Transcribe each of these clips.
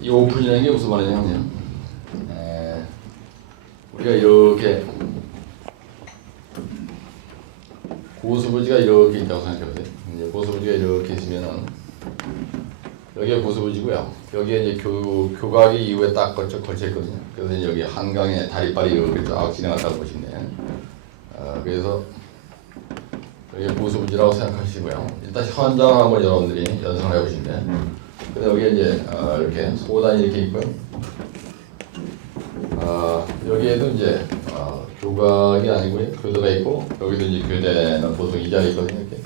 이 오픈이라는 게 무슨 말이냐면 우리가 이렇게 고수부지가 이렇게 있다고 생각해보세요. 이제 고수부지가 이렇게 있으면은 여기가 고수부지고요. 여기에 이제 교각이 이후에 딱 걸쳐 있거든요. 그래서 이제 여기 한강에 다리빨이 이렇게 쫙 지나갔다고 보시면 돼요. 그래서 여기 고수부지라고 생각하시고요. 일단 현장을 한번 여러분들이 연상을 해보시면 돼요. 근데 여기에 이제 이렇게 소단이 이렇게 있고요. 여기에도 이제 교각이 아니고요. 교대가 있고 여기도 이제 교대는 보통 이 자리에 있거든요. 이렇게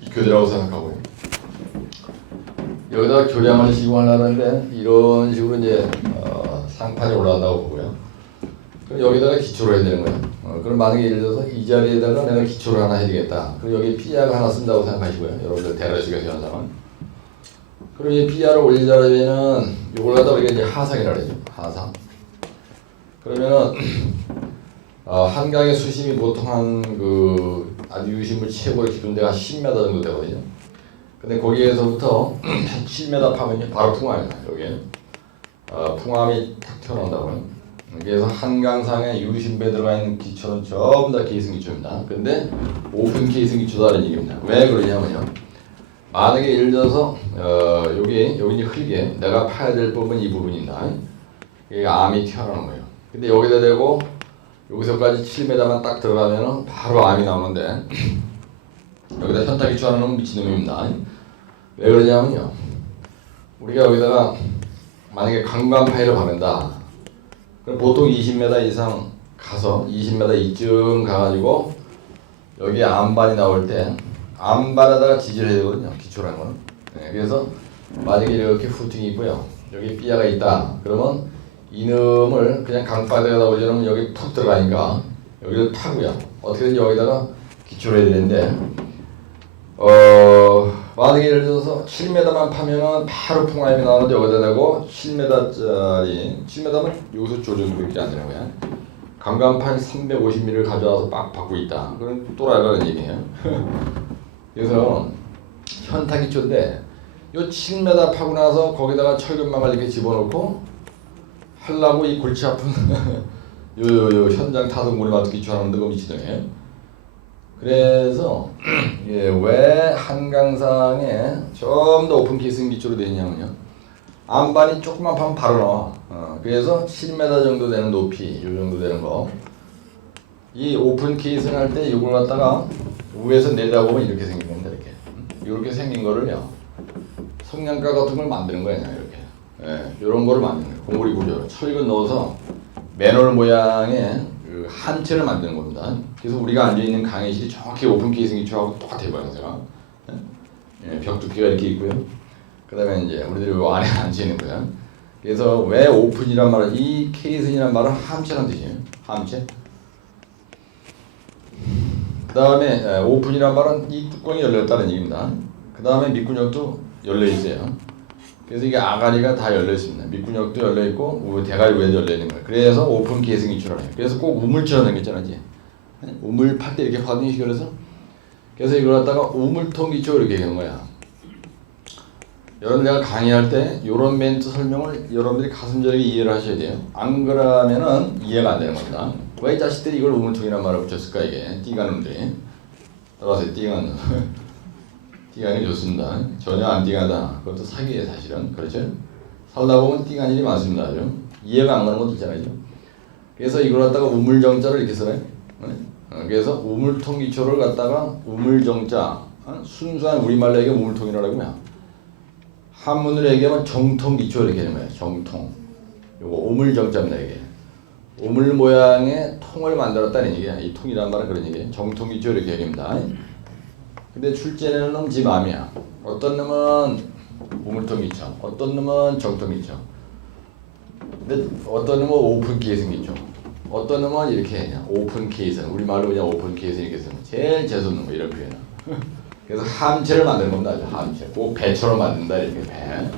이 교대라고 생각하고요. 여기다가 교량을 시공하려는데 이런 식으로 이제 상판이 올라간다고 보고요. 그럼 여기다가 기초를 해야 되는 거예요. 그럼 만약에 예를 들어서 이 자리에다가 내가 기초를 하나 해야 되겠다. 그럼 여기 피아가 하나 쓴다고 생각하시고요. 여러분들 대라식에서 현상은. 그럼 이 피아를 올리려면 이걸 갖다 우리가 이제 하상이라고 하죠. 하상. 그러면 한강의 수심이 보통 한 아주 유심을 최고로 깊은 데가 10m 정도 되거든요. 근데 거기에서부터 7m 파면요 바로 풍암입니다. 여기에 풍암이 탁 튀어나온다고요. 그래서 한강상에 유심배에 들어가 있는 기초는 전부 다 계승 기초입니다. 근데 오픈 계승 기초다라는 얘기입니다. 왜 그러냐면요. 만약에 예를 들어서 여기 이제 흙에 내가 파야 될 부분 이 부분입니다. 이게 암이 튀어나오는 거예요. 근데 여기다 대고 여기서까지 7m만 딱 들어가면은 바로 암이 나오는데 여기다 현타 기초하는 놈은 미친놈입니다. 왜 그러냐면요. 우리가 여기다가 만약에 강반 파이를 박는다. 그럼 보통 20m 이상 가서 20m 이쯤 가가지고 여기 암반이 나올 때 암반에다가 지지를 해야 되거든요. 기초라는 거는. 그래서 만약에 이렇게 후팅이 있고요. 여기 삐아가 있다. 그러면 이놈을 그냥 강바닥에다 올려놓으면 여기 푹 들어가니까 여기를 타고요. 어떻게든 여기다가 기초를 해야 되는데 만약에 예를 들어서 7m만 파면은 바로 풍암이 나오는데 여기다 대고 7m짜리 7m면 여기서 조정밖에 안 되는 거야. 강간판 350mm를 가져와서 빡 받고 있다. 그럼 또라이라는 얘기예요. 그래서 현타 기초인데 요 7m 파고 나서 거기다가 철근망을 이렇게 집어넣고 하려고 이 골치 아픈 요 현장 타동물이 맞게 기초하는데 그거 미치잖아요. 그래서 왜 한강상에 좀 더 오픈 계승 기초로 되어 있냐면요. 암반이 조금만 파면 바로 나와. 그래서 7m 정도 되는 높이, 요 정도 되는 거. 이 오픈 계승 할 때 이걸 갖다가 위에서 내려다보면 이렇게 생긴 겁니다. 이렇게 생긴 거를요. 성냥가 같은 걸 만드는 거예요. 이렇게. 이런 거를 만드는 거예요. 공구리 구조로 철근 넣어서 맨홀 모양의 한 채를 만드는 겁니다. 그래서 우리가 앉아있는 강의실이 정확히 오픈 계승 기초하고 똑같아요. 모양새가. 벽 두께가 이렇게 있고요. 그 다음에 이제 우리들이 이 안에 앉아있는 거예요. 그래서 왜 오픈이란 말은 이 케이슨이란 말은 함체란 뜻이에요. 함체. 그 다음에 오픈이란 말은 이 뚜껑이 열렸다는 얘기입니다. 그 다음에 밑구녕도 열려 있어요. 그래서 이게 아가리가 다 열려 있습니다. 밑구녕도 열려 있고 대가리 위에도 열려 있는 거예요. 그래서 오픈 계승 기초라고 해요. 그래서 꼭 우물처럼 생겼잖아요. 우물 팔 때 이렇게 파는 식으로 그래서 이걸 갖다가 우물통 기초 이렇게 얘기하는 거야. 여러분 내가 강의할 때 이런 멘트 설명을 여러분들이 가슴 저리게 이해를 하셔야 돼요. 안 그러면은 이해가 안 되는 겁니다. 왜 이 자식들이 이걸 우물통이란 말을 붙였을까 이게 띠가 놈들이. 따라서 띠가 놈. 띠간이 좋습니다. 전혀 안 띠가다. 그것도 사기예요 사실은. 그렇죠? 살다 보면 띠간 일이 많습니다. 아주. 이해가 안 가는 것도 있잖아요. 그래서 이걸 갖다가 우물정자를 이렇게 써요. 그래서 우물통 기초를 갖다가 우물정자. 순수한 우리말로 얘기하면 우물통이라고 하면 한문으로 얘기하면 정통 기초 이렇게 되는 거예요. 정통. 요거 우물정자입니다 이게. 우물 모양의 통을 만들었다는 얘기야. 이 통이란 말은 그런 얘기예요. 정통 기초 이렇게 얘기합니다. 근데 출제하는 놈 지 맘이야. 어떤 놈은 우물통 기초, 어떤 놈은 정통 기초. 근데 어떤 놈은 오픈 계승 기초. 어떤 놈은 이렇게 해. 오픈 계승. 우리말로 그냥 오픈 계승 이렇게 쓰면 제일 재수없는 거 이런 표현은. 그래서 함체를 만드는 겁니다. 함체. 꼭 배처럼 만든다 이렇게 배.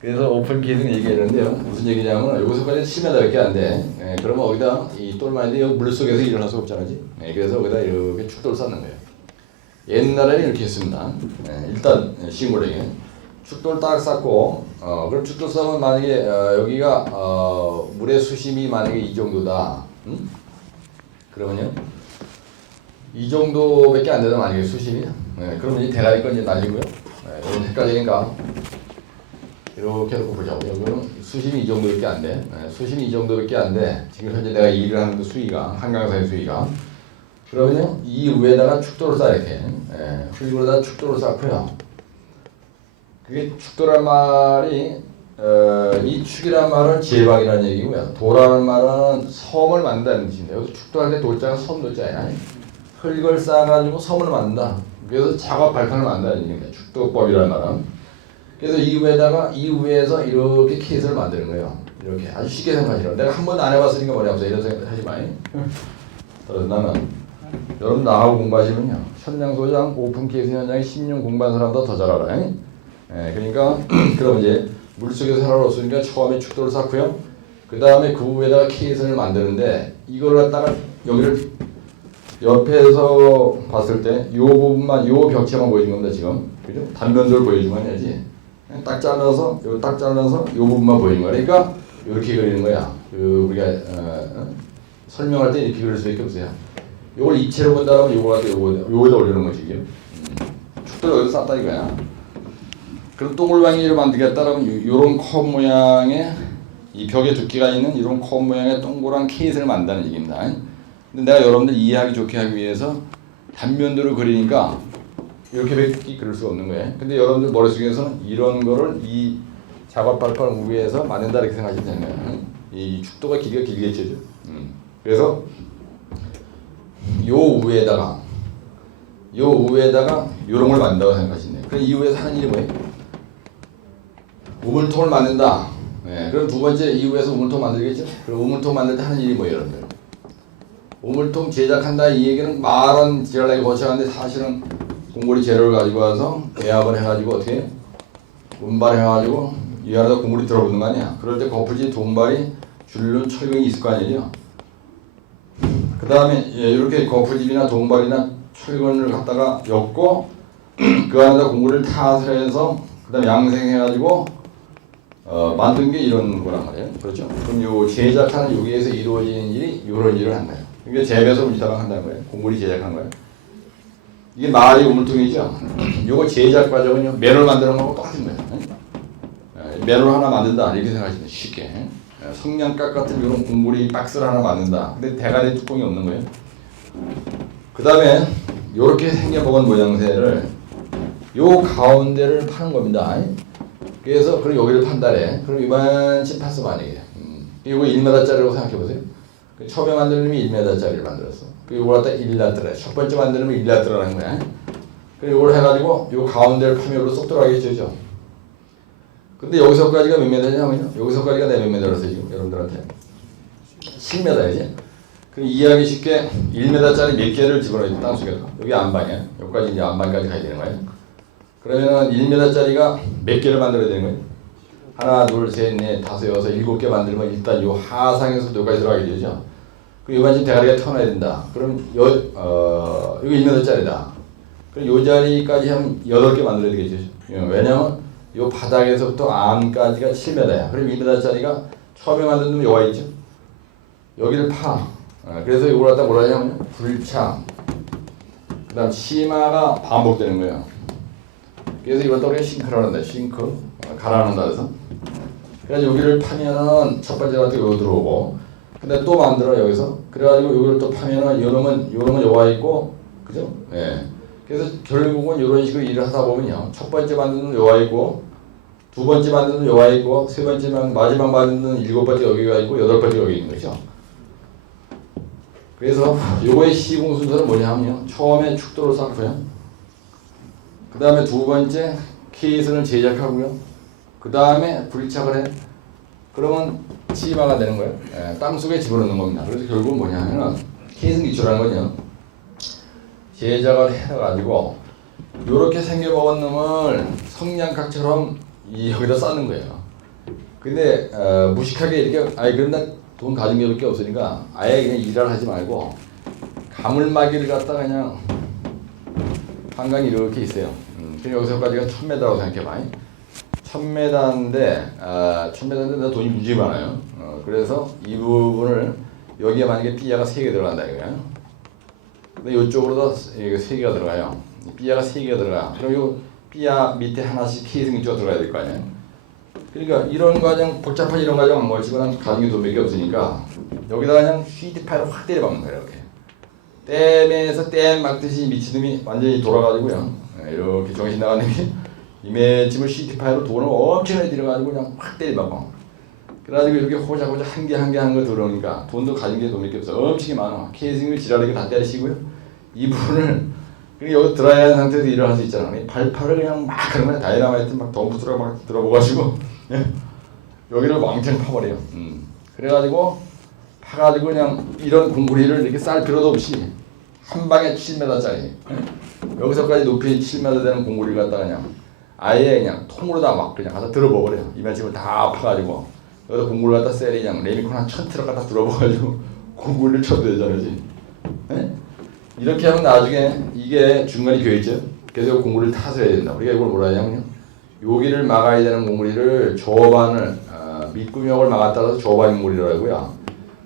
그래서 오픈 계승 얘기했는데요. 무슨 얘기냐면 여기서까지 10m밖에 안 돼. 그러면 거기다 이 똘마인데 여기 물속에서 일어날 수 없잖아요. 그래서 거기다 이렇게 축도를 쌓는 거예요. 옛날에는 이렇게 했습니다. 일단 시물에게 축도를 딱 쌓고 그럼 축도 쌓으면 만약에 여기가 물의 수심이 만약에 이 정도다. 그러면요 이 정도밖에 안 되다 만약에 수심이. 네, 그러면 이 대가리 건 이제 날리고요. 네, 이건 헷갈리니까 이렇게 놓고 보자고. 여기는 수심이 이 정도밖에 안 돼. 네, 수심이 이 정도밖에 안 돼. 지금 현재 내가 일을 하는 그 수위가 한강사의 수위가. 그러면요 이 위에다가 축도를 쌓아 이렇게. 네, 흙으로다 축도를 쌓고요. 그게 축도란 말이 이 축이란 말은 제방이라는 얘기고요. 도라는 말은 섬을 만든다는 뜻인데 여기서 축도할 때 돌자가 섬 돌자야. 흙을 쌓아가지고 섬을 만든다. 그래서 작업 발판을 만든다는 얘기입니다. 축도법이라는 말은. 그래서 이 위에다가 이 위에서 이렇게 케이스를 만드는 거예요. 이렇게 아주 쉽게 생각하시라고. 내가 한 번도 안 해봤으니까 머리 아프세요. 이런 생각 하지 마이. 그래서 나는 여러분 나하고 공부하시면요. 현장소장 오픈 케이스 현장에 10년 공부한 사람보다 더 잘 알아요. 예, 그러니까 그럼 이제 물속에서 살아왔으니까 처음에 축도를 쌓고요. 그 다음에 그 위에다가 케이스를 만드는데 이걸 갖다가 여기를 옆에서 봤을 때 이 부분만 이 벽체만 보여준 겁니다 지금. 그죠? 단면도를 보여주면 해야지. 딱 잘라서 요 딱 잘라서 이 부분만 보이는 거야. 그러니까 이렇게 그리는 거야. 그 우리가 설명할 때 이렇게 그릴 수밖에 없어요. 요걸 입체로 본다면 요거 갖다 요거에다 올리는 거지 이게. 축도를 여기서 쌌다 이거야. 그럼 동글방이로 만들겠다라면 요런 컵 모양의 이 벽에 두께가 있는 이런 컵 모양의 동그란 케이스를 만든다는 얘기입니다. 근데 내가 여러분들 이해하기 좋게 하기 위해서 단면도를 그리니까 이렇게밖에 그릴 수가 없는 거예요. 근데 여러분들 머릿속에서는 이런 거를 이 작업 발판 위에서 만든다 이렇게 생각하시면 되는 거예요. 이 축도가 길이가 길겠죠. 그래서 요 위에다가 요런 걸 만든다고 생각하시면 돼요. 그럼 이 위에서 하는 일이 뭐예요? 우물통을 만든다. 네, 그럼 두 번째 이후에서 우물통 만들겠죠? 그럼 우물통 만들 때 하는 일이 뭐예요, 여러분들? 우물통 제작한다 이 얘기는 말은 지랄나게 거쳐가는데 사실은 공고리 재료를 가지고 와서 배합을 해가지고 어떻게 운반해가지고 이 안에다 공고리 들어붙는 거 아니야? 그럴 때 거푸지 동발이 줄눈 철근이 있을 거 아니에요? 그 다음에 이렇게 거푸집이나 동발이나 철근을 갖다가 엮고 그 안에다 공고리를 탓을 해서 그 다음에 양생해가지고 만든 게 이런 거란 말이에요. 그렇죠? 그럼 요 제작하는 여기에서 이루어지는 일이 이런 일을 한 거예요. 그러니까 재배서 우리다가 한다는 거예요. 공고리 제작한 거예요. 이게 말이 우물통이죠. 요거 제작 과정은요. 맨홀 만드는 거하고 똑같은 거예요. 맨홀 하나 만든다 이렇게 생각하시면 쉽게. 성냥갑 같은 이런 공고리 박스를 하나 만든다. 근데 대가리 뚜껑이 없는 거예요. 그 다음에 요렇게 생겨먹은 모양새를 요 가운데를 파는 겁니다. 그래서 그럼 여기를 판다래. 그럼 이만치 팠어 만약에. 이거 1m짜리라고 생각해 보세요. 처음에 만드는 놈이 1m짜리를 만들었어. 그리고 이걸 갖다 1라트래. 첫 번째 만드는 놈이 1라트라는 거야. 그리고 이걸 해가지고 요 가운데를 파면 여기로 쏙 들어가겠죠. 근데 여기서까지가 몇 m냐면요. 여기서까지가 내가 몇 m라서 지금 여러분들한테 10m이지. 그럼 이해하기 쉽게 1m짜리 몇 개를 집어넣어야 땅속에서. 여기 안방이야. 여기까지 이제 안방까지 가야 되는 거예요. 그러면은 1m짜리가 몇 개를 만들어야 되는 거예요? 하나, 둘, 셋, 넷, 다섯, 여섯, 7개 만들면 일단 요 하상에서 여기까지 들어가게 되죠. 그리고 요만 지금 대가리가 튀어나야 된다. 그럼 이거 1m짜리다. 그럼 요 자리까지 하면 8개 만들어야 되겠죠. 왜냐면 요 바닥에서부터 안까지가 7m야. 그럼 2m짜리가 처음에 만든 놈이 여기 있죠. 여기를 파. 그래서 이걸 갖다 뭐라 하냐면요. 불차. 그 다음 치마가 반복되는 거예요. 그래서 이걸 또 우리가 싱크라고 한다. 싱크. 갈아놓는다 그래서. 그래서 여기를 파면은 첫 번째 같은 거 여기 들어오고. 근데 또 만들어 여기서. 그래가지고 여기를 또 파면은 요놈은 여와 있고. 그죠? 예. 그래서 결국은 이런 식으로 일을 하다 보면요. 첫 번째 만드는 건 여와 있고. 두 번째 만드는 건 여와 있고. 세 번째 마지막 만드는 7번째 여기가 있고. 8번째 여기 있는 거죠. 그래서 요거의 시공 순서는 뭐냐면요. 처음에 축도를 쌓고요. 그 다음에 두 번째 케이스를 제작하고요. 그 다음에 불착을 해. 그러면 치마가 되는 거예요. 땅속에 집어넣는 겁니다. 그래서 결국은 뭐냐면은 케이스 기초라는 건요. 제작을 해가지고 요렇게 생겨먹은 놈을 성냥각처럼 여기다 쌓는 거예요. 근데 무식하게 이렇게 그런다 돈 가진 게 밖에 없으니까 아예 그냥 일을 하지 말고 가물마기를 갖다 그냥 한강이 이렇게 있어요. 그럼 여기서까지가 1000m라고 생각해봐. 1000m인데 1000m인데 나 돈이 무지 많아요. 그래서 이 부분을 여기에 만약에 삐아가 3개 들어간다 이거예요. 근데 이쪽으로도 3개가 들어가요. 삐아가 3개가 들어가. 그럼 요 삐아 밑에 하나씩 케이스가 들어가야 될 거 아니에요. 그러니까 이런 과정 복잡한 이런 과정 안 걸치고 난 가정이 돈밖에 없으니까 여기다가 그냥 휘트 파일을 확 때려 박는 거예요. 이렇게 댐에서 댐 막듯이 미친놈이 완전히 돌아가지고요. 이렇게 정신 나가는 게 이매짐을 휘트 파일로 돈을 엄청나게 들여가지고 그냥 확 때려 박아. 그래가지고 이렇게 호자호자 한 개 한 개 한 거 들어오니까 돈도 가진 게 돈밖에 없어. 엄청 많아. 케이싱을 지랄하게 다 때리시고요. 이 부분을 여기 드라이한 상태에서 일을 할 수 있잖아. 발파를 그냥 막 그러면 다이나마이트 막 덤프트럭 막 들어보가지고 여기를 왕창 파버려요. 그래가지고 파가지고 그냥 이런 공구리를 이렇게 쌀 필요도 없이 한 방에 7m짜리 여기서까지 높이 7m 되는 공구리를 갖다가 그냥 아예 그냥 통으로 다 막 그냥 가서 들어버려요. 이만큼을 다 파가지고 여기다 공구를 갖다 셀이 그냥 레미콘 한 1000트럭 갖다 들어버가지고 공구리를 쳐도 되잖아요. 이렇게 하면 나중에 이게 중간에 비어있죠. 그래서 공구리를 타서 해야 된다. 우리가 이걸 뭐라 하냐면요. 여기를 막아야 되는 공구리를 저반을 밑구멍을 막았다고 저반 공구리라고 하고요.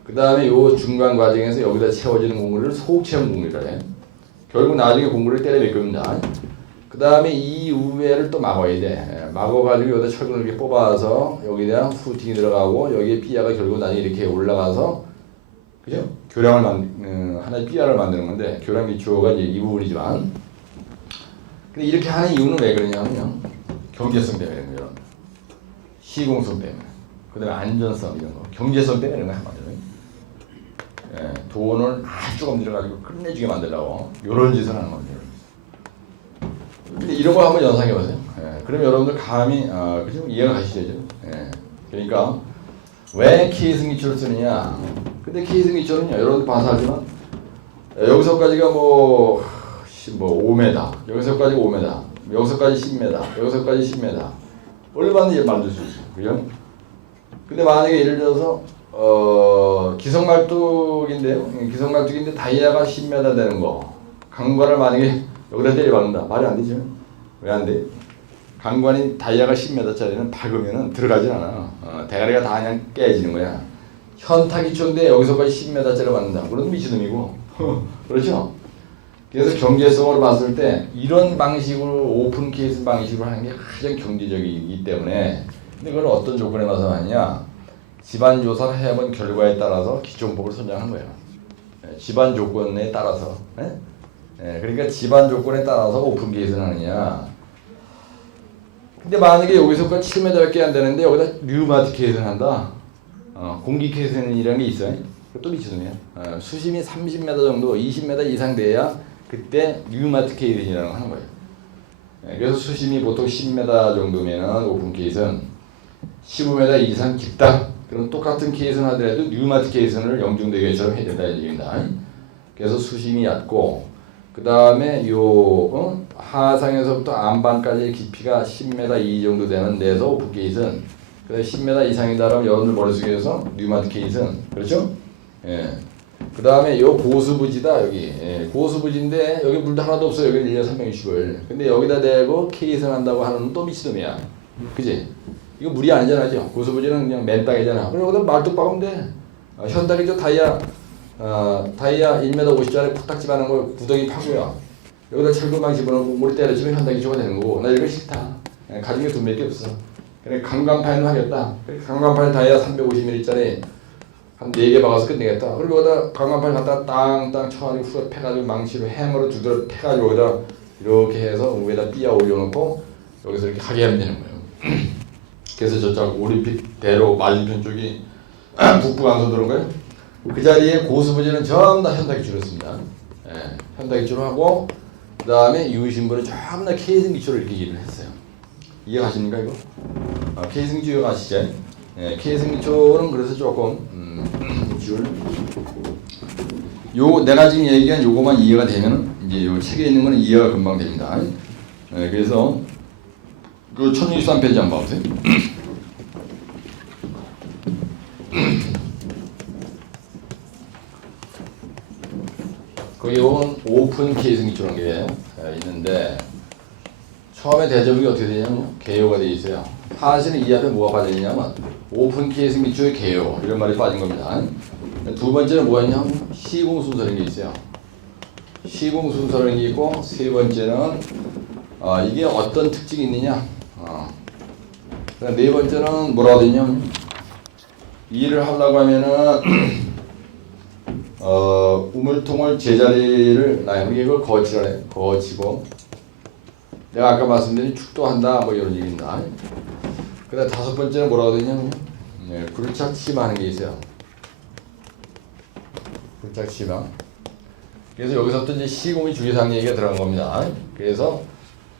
그 다음에 요 중간 과정에서 여기다 채워지는 공구리를 소극체형 공구리라 해요. 결국 나중에 공구리를 때려 메꿉니다. 그 다음에 이 우회를 또 막아야 돼. 막아가지고 여기다 철근을 이렇게 뽑아서 여기다 후팅이 들어가고 여기에 삐아가 결국 나중에 이렇게 올라가서 그죠? 교량을 하나의 삐아를 만드는 건데 교량 기초가 이제 이 부분이지만 근데 이렇게 하는 이유는 왜 그러냐면요. 경제성 때문에 그런 거예요. 시공성 때문에. 그 다음에 안전성 이런 거. 경제성 때문에 그런 거 하거든요. 돈을 아주 조금 들여가지고 끝내주게 만들려고 이런 짓을 하는 겁니다. 근데 이런 거 한번 연상해 보세요. 그럼 여러분들 감히 그죠? 이해가 가시죠? 그러니까 왜 케이스 기초를 쓰느냐? 근데 케이스 기초는요. 여러분들 봐서 알지만 여기서까지가 뭐 5m, 여기서까지 5m, 여기서까지 10m, 여기서까지 10m 얼마든지 만들 수 있어요. 그죠? 근데 만약에 예를 들어서 기성말뚝인데요. 기성말뚝인데 다이아가 10m 되는 거. 강관을 만약에 여기다 때려박는다. 말이 안 되죠. 왜 안 돼? 강관이 다이아가 10m짜리는 박으면은 들어가진 않아. 대가리가 다 그냥 깨지는 거야. 현타기초인데 여기서까지 10m짜리 받는다. 그건 미친놈이고. 그렇죠? 그래서 경제성으로 봤을 때 이런 방식으로 오픈 케이스 방식으로 하는 게 가장 경제적이기 때문에 근데 그걸 어떤 조건에 맞서 하느냐? 집안 조사를 해본 결과에 따라서 기존법을 선정한 거예요. 집안 조건에 따라서. 그러니까 집안 조건에 따라서 오픈 케이스를 하느냐. 근데 만약에 여기서까지 7m밖에 안 되는데 여기다 류마틱 케이스를 한다. 공기 케이스이라는 게 있어요. 그것도 미치네요. 수심이 30m 정도, 20m 이상 돼야 그때 류마틱 케이스라고 하는 거예요. 그래서 수심이 보통 10m 정도면 오픈 케이스는 15m 이상 깊다. 그럼 똑같은 케이스는 하더라도 류마틱 케이스를 영중대교처럼 해야 된다 이 얘기입니다. 그래서 수심이 얕고 그 다음에 요 하상에서부터 안방까지의 깊이가 10m 이 정도 되는 데서 오픈 케이스는 그다음 10m 이상이다라면 여러분들 머릿속에서 류마틱 케이스는 그렇죠? 그 다음에 요 고수부지다 여기 고수부지인데 여기 물도 하나도 없어요. 여기 1년 360을 근데 여기다 대고 케이스를 한다고 하는 또 미친놈이야. 그지? 이거 물이 아니잖아. 고수부지는 그냥 맨 땅이잖아. 그럼 여기다 말뚝 박으면 돼. 현대기죠 다이아 1m 50짜리 푹딱 집어넣은 거 구덩이 파고요. 여기다 철근망 집어넣고 물이 때려주면 현대기초가 되는 거고 나 이거 싫다. 가진 게 돈밖에 없어. 그래 강간파일로 하겠다. 강간파일 다이아 350ml짜리 한 4개 박아서 끝내겠다. 그리고 여기다 강간파일 갖다 땅땅 쳐가지고 후에 패가지고 망치로 해머로 두드려 패가지고 여기다 이렇게 해서 위에다 삐아 올려놓고 여기서 이렇게 하게 하면 되는 거예요. 그래서 저쪽 올림픽 대로 맞은편 쪽이 북부 강서 들어온 거예요. 그 자리에 고수부지는 전부 다 현대기초를 씁니다. 현대기초를 하고 그 다음에 유신부는 전부 다 케이슨 기초를 이렇게 일을 했어요. 이해가십니까 이거? 케이슨 기초 이해가시죠? 케이슨 기초는 그래서 조금 요 내가 지금 얘기한 요거만 이해가 되면 이제 요 책에 있는 거는 이해가 금방 됩니다. 그래서 그 1063페이지 한번 봐보세요. 거기 오픈 케이스 기초라는 게 있는데 처음에 대제목이 어떻게 되냐면 개요가 되어 있어요. 사실은 이 앞에 뭐가 빠져있냐면 오픈 케이스 기초의 개요 이런 말이 빠진 겁니다. 두 번째는 뭐가 있냐면 시공 순서라는 게 있어요. 시공 순서라는 게 있고 세 번째는 이게 어떤 특징이 있느냐. 네 번째는 뭐라고 되냐면 일을 하려고 하면은 우물통을 제자리를 나누게 이걸 거치래. 거치고 내가 아까 말씀드린 축도한다 뭐 이런 얘기입니다. 그다음 다섯 번째는 뭐라고 되냐면 굴착 치마하는 게 있어요. 굴착 치마. 그래서 여기서부터 이제 시공의 주의사항 얘기가 들어간 겁니다. 그래서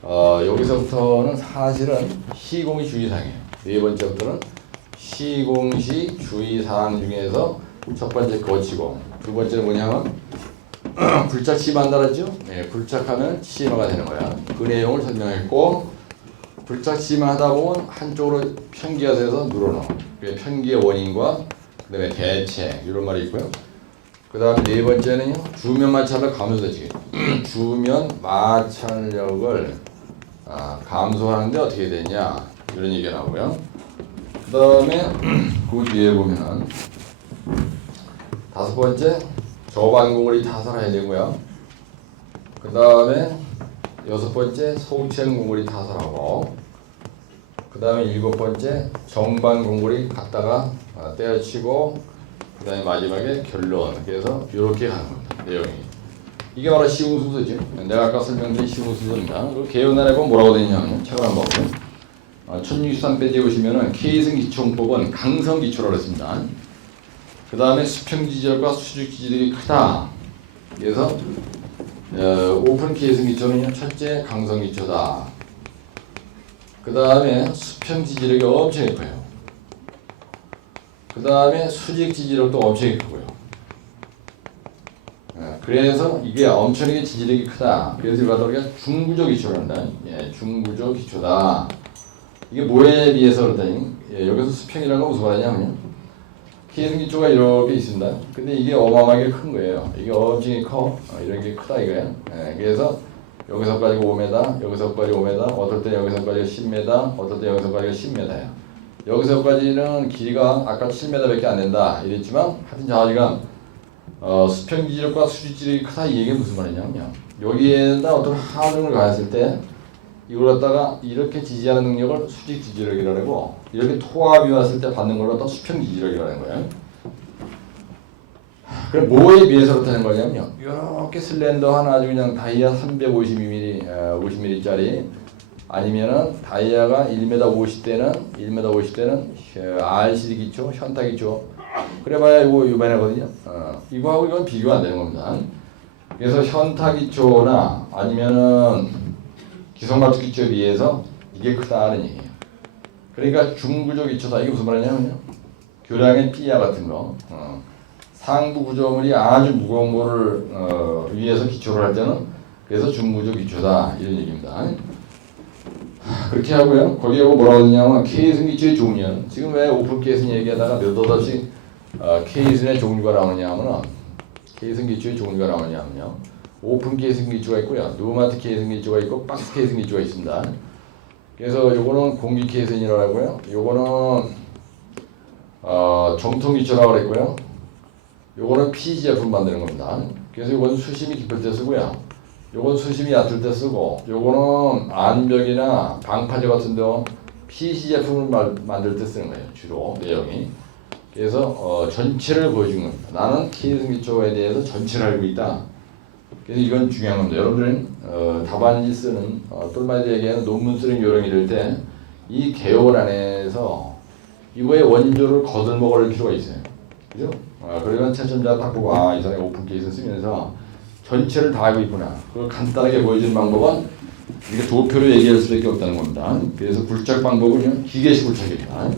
여기서부터는 사실은 시공의 주의사항이에요. 네 번째부터는 시공시 주의사항 중에서 첫 번째 거치고 두 번째는 뭐냐면 굴착 치마한다 그랬죠? 네, 굴착하면 치마가 되는 거야. 그 내용을 설명했고 굴착 치마 하다 보면 한쪽으로 편기가 돼서 늘어나. 그게 편기의 원인과 그다음에 대책 이런 말이 있고요. 그다음에 네 번째는요 주면 마찰력 감소되지. 주면 마찰력을 감소하는데 어떻게 되냐 이런 얘기가 나오고요. 그다음에 그 뒤에 보면은 다섯 번째 저반공거리 타설해야 되고요. 그다음에 여섯 번째 소우체형 공거리 타설하고 그다음에 일곱 번째 정반 공거리 갖다가 때려치고 그다음에 마지막에 결론. 그래서 이렇게 가는 겁니다. 내용이. 이게 바로 시공 순서죠. 내가 아까 설명드린 시공 순서입니다. 그 개요난에 보면 뭐라고 되냐면 책을 한번 보면 1063페이지에 보시면은 K승 기초공법은 강성 기초라고 했습니다. 그 다음에 수평 지지력과 수직 지지력이 크다. 그래서 오픈 K승 기초는 첫째 강성 기초다. 그 다음에 수평 지지력이 엄청 커요. 그 다음에 수직 지지력도 엄청 크고요. 그래서 이게 엄청나게 지지력이 크다. 그래서 이거 우리가 중구조 기초를 한다. 중구조 기초다. 이게 뭐에 비해서 그러더니 여기서 수평이라는 건 무슨 말이냐면요. K승 기초가 이렇게 있습니다. 근데 이게 어마어마하게 큰 거예요. 이게 엄청 커. 이런 게 크다 이거예요. 그래서 여기서까지 5m, 여기서까지 5m, 어떨 때 여기서까지 10m, 어떨 때 여기서까지가 10m예요. 여기서까지는 길이가 아까 7m밖에 안 된다 이랬지만 하여튼 자지간 수평 지지력과 수직 지지력이 크다 이 얘기는 무슨 말이냐면요. 여기에다 어떤 하중을 가했을 때 이걸 갖다가 이렇게 지지하는 능력을 수직 지지력이라고 하고 이렇게 토합이 왔을 때 받는 걸 갖다 수평 지지력이라는 거예요. 그럼 뭐에 비해서 그렇다는 거냐면요. 이렇게 슬렌더한 아주 그냥 다이아 350mm, 50mm짜리 아니면은 다이아가 1m 50대는 RCD 기초, 현타 기초. 그래봐야 이거 이만하거든요. 이거하고 이건 비교가 안 되는 겁니다. 그래서 현타 기초나 아니면은 기성마트 기초에 비해서 이게 크다는 얘기예요. 그러니까 중구조 기초다. 이게 무슨 말이냐면요. 교량의 삐아 같은 거. 상부 구조물이 아주 무거운 거를 위에서 기초를 할 때는 그래서 중구조 기초다 이런 얘기입니다. 그렇게 하고요. 거기에 뭐라고 하냐면 K승 기초의 종류. 지금 왜 오픈 K승 얘기하다가 몇 없이 K승의 종류가 나오냐면은 K승 기초의 종류가 나오냐면요. 오픈 K승 기초가 있고요. 누마트 K승 기초가 있고 박스 K승 기초가 있습니다. 그래서 요거는 공기 K승이라고 하고요. 요거는 정통 기초라고 그랬고요. 요거는 PGF를 만드는 겁니다. 그래서 요거는 수심이 깊을 때 쓰고요. 요건 수심이 얕을 때 쓰고 요거는 안벽이나 방파제 같은 데 PC 제품을 만들 때 쓰는 거예요. 주로 내용이. 그래서 전체를 보여준 겁니다. 나는 K승 기초에 대해서 전체를 알고 있다. 그래서 이건 중요한 겁니다. 여러분들은 답안지 쓰는 똘마이드 얘기하는 논문 쓰는 요령 이럴 때 이 개요원 안에서 이거의 원조를 거들먹을 필요가 있어요. 그죠? 그러면 채점자가 딱 보고 이 사람이 오픈 케이스 쓰면서 전체를 다 알고 있구나. 그걸 간단하게 보여주는 방법은 이렇게 도표로 얘기할 수밖에 없다는 겁니다. 그래서 굴착 방법은요, 기계식 굴착입니다.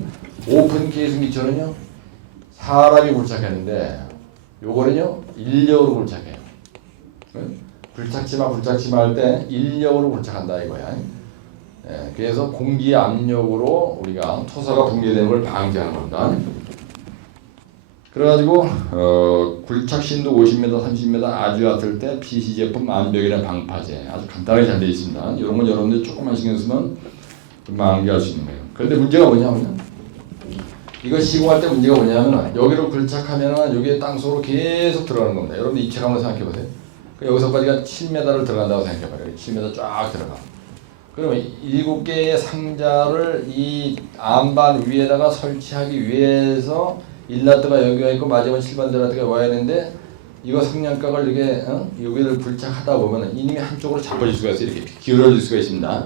오픈 케이스 기초는요, 사람이 굴착하는데, 요거는요, 인력으로 굴착해요. 굴착치마 할 때 인력으로 굴착한다 이거야. 그래서 공기 압력으로 우리가 토사가 붕괴되는 걸 방지하는 겁니다. 그래가지고 굴착신도 50m, 30m 아주 얕을 때 PC 제품 암벽이나 방파제 아주 간단하게 잘 되어 있습니다. 이런 건 여러분들 조금만 신경 쓰면 금방 암기할 수 있는 거예요. 그런데 문제가 뭐냐면 이거 시공할 때 문제가 뭐냐면 여기로 굴착하면은 여기에 땅속으로 계속 들어가는 겁니다. 여러분들 입체 한번 생각해 보세요. 여기서까지가 7m를 들어간다고 생각해 봐요. 7m 쫙 들어가. 그러면 7개의 상자를 이 안반 위에다가 설치하기 위해서 일라트가 여기가 있고 마지막 7번 드라트가 와야 되는데 이거 상량각을 이렇게 여기를 굴착하다 보면 이님이 한쪽으로 잡아줄 수가 있어요. 이렇게 기울어질 수가 있습니다.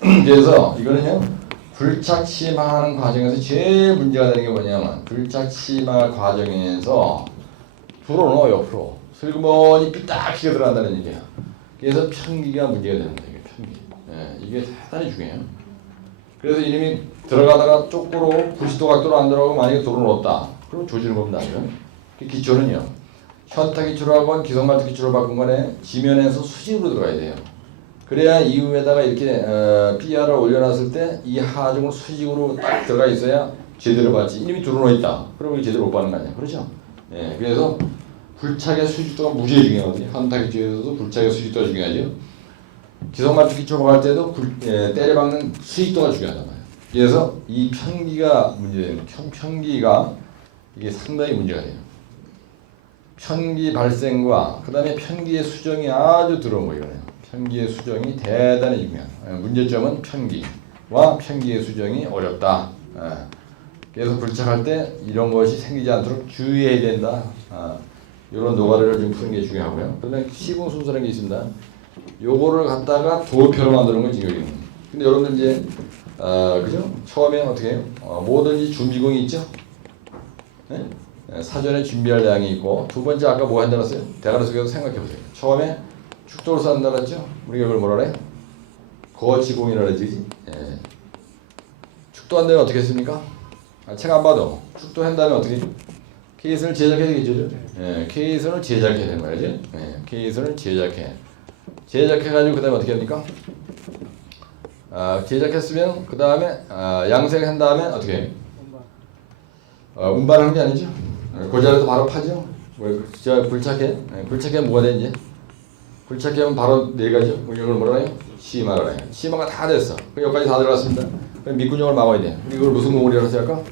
그래서 이거는요 굴착 심화하는 과정에서 제일 문제가 되는 게 뭐냐면 굴착 심화 과정에서 불어넣어 옆으로 슬그머니 삐딱하게 들어간다는 얘기야. 그래서 편기가 문제가 됩니다. 이게 편기. 예, 이게 대단히 중요해요. 그래서 이놈이 들어가다가 쪽으로 90도 각도로 안 들어가고 만약에 도로 넣었다. 그럼 조지는 겁니다. 그 기초는요. 현타 기초로 하건 기성말투 기초로 바꾼 거네 지면에서 수직으로 들어가야 돼요. 그래야 이후에다가 이렇게 PR을 올려놨을 때 이 하중을 수직으로 딱 들어가 있어야 제대로 받지. 이놈이 들어놓여 있다. 그러면 제대로 못 받는 거 아니야. 그렇죠? 예, 그래서 굴착의 수직도가 무지하게 중요하거든요. 현타 기초에서도 굴착의 수직도가 중요하죠. 기성말투 기초로 할 때도 때려박는 수직도가 중요하단 말이에요. 그래서 이 편기가 문제예요. 편기가 이게 상당히 문제가 돼요. 편기 발생과 그 다음에 편기의 수정이 아주 들어온 거 이거네요. 편기의 수정이 대단히 중요한. 문제점은 편기와 편기의 수정이 어렵다. 그래서 굴착할 때 이런 것이 생기지 않도록 주의해야 된다. 이런 노가리를 좀 푸는 게 중요하고요. 그다음에 시공 순서라는 게 있습니다. 요거를 갖다가 도표로 만드는 건 지금. 근데 여러분들 이제 그죠? 처음에 어떻게 해요? 뭐든지 준비공이 있죠? 네? 사전에 준비할 양이 있고 두 번째 아까 뭐 한다고 했어요? 대가리 속에서 생각해 보세요. 처음에 축도를 쌓는다 그랬죠? 우리가 이걸 뭐라 그래? 거치공이라 그러지. 예. 축도 한다면 어떻게 했습니까? 책 안 봐도 축도 한 다음에 어떻게 케이스를 제작해야 되겠죠? 예, 케이스를 제작해야 되는 말이죠. 예, 케이스를 제작해가지고 그 다음에 어떻게 합니까? 제작했으면 그 다음에 양생한 다음에 어떻게 해요? 운반하는 게 아니죠. 그 자리에서 바로 파죠. 굴착해. 굴착하면 뭐가 되는지. 굴착하면 바로 내려가죠. 이걸 뭐라 해요? 심화를 해요. 심화가 다 됐어. 여기까지 다 들어갔습니다. 그럼 밑구녕을 막아야 돼. 이걸 무슨 공울이라고 할까?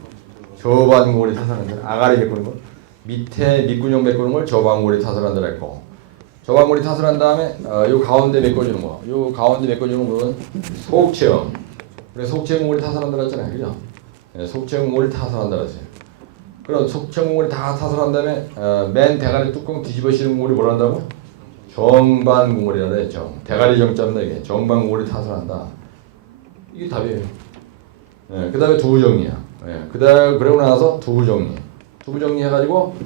저반 공울이 타설한다. 아가리 메꾸는 거. 밑에 밑구녕 메꾸는 걸 저반 공울이 타설한다 했고. 저반 공울이 타설한 다음에 요 가운데 메꿔주는 거. 요 가운데 메꿔주는 거는 속체형. 그래 속체형 공울이 타설한다 했잖아요. 그죠? 네, 속체형 공울이 타설한다 했어요. 그럼 속체형 공울이 다 타설한 다음에 맨 대가리 뚜껑 뒤집어 씌우는 공울이 뭐라 한다고? 정반 공울이라 그래. 대가리 정자입니다. 이게 정반 공울이 타설한다. 이게 답이에요. 네, 그 다음에 두부 정리야. 네, 그러고 나서 두부 정리. 두부 정리해가지고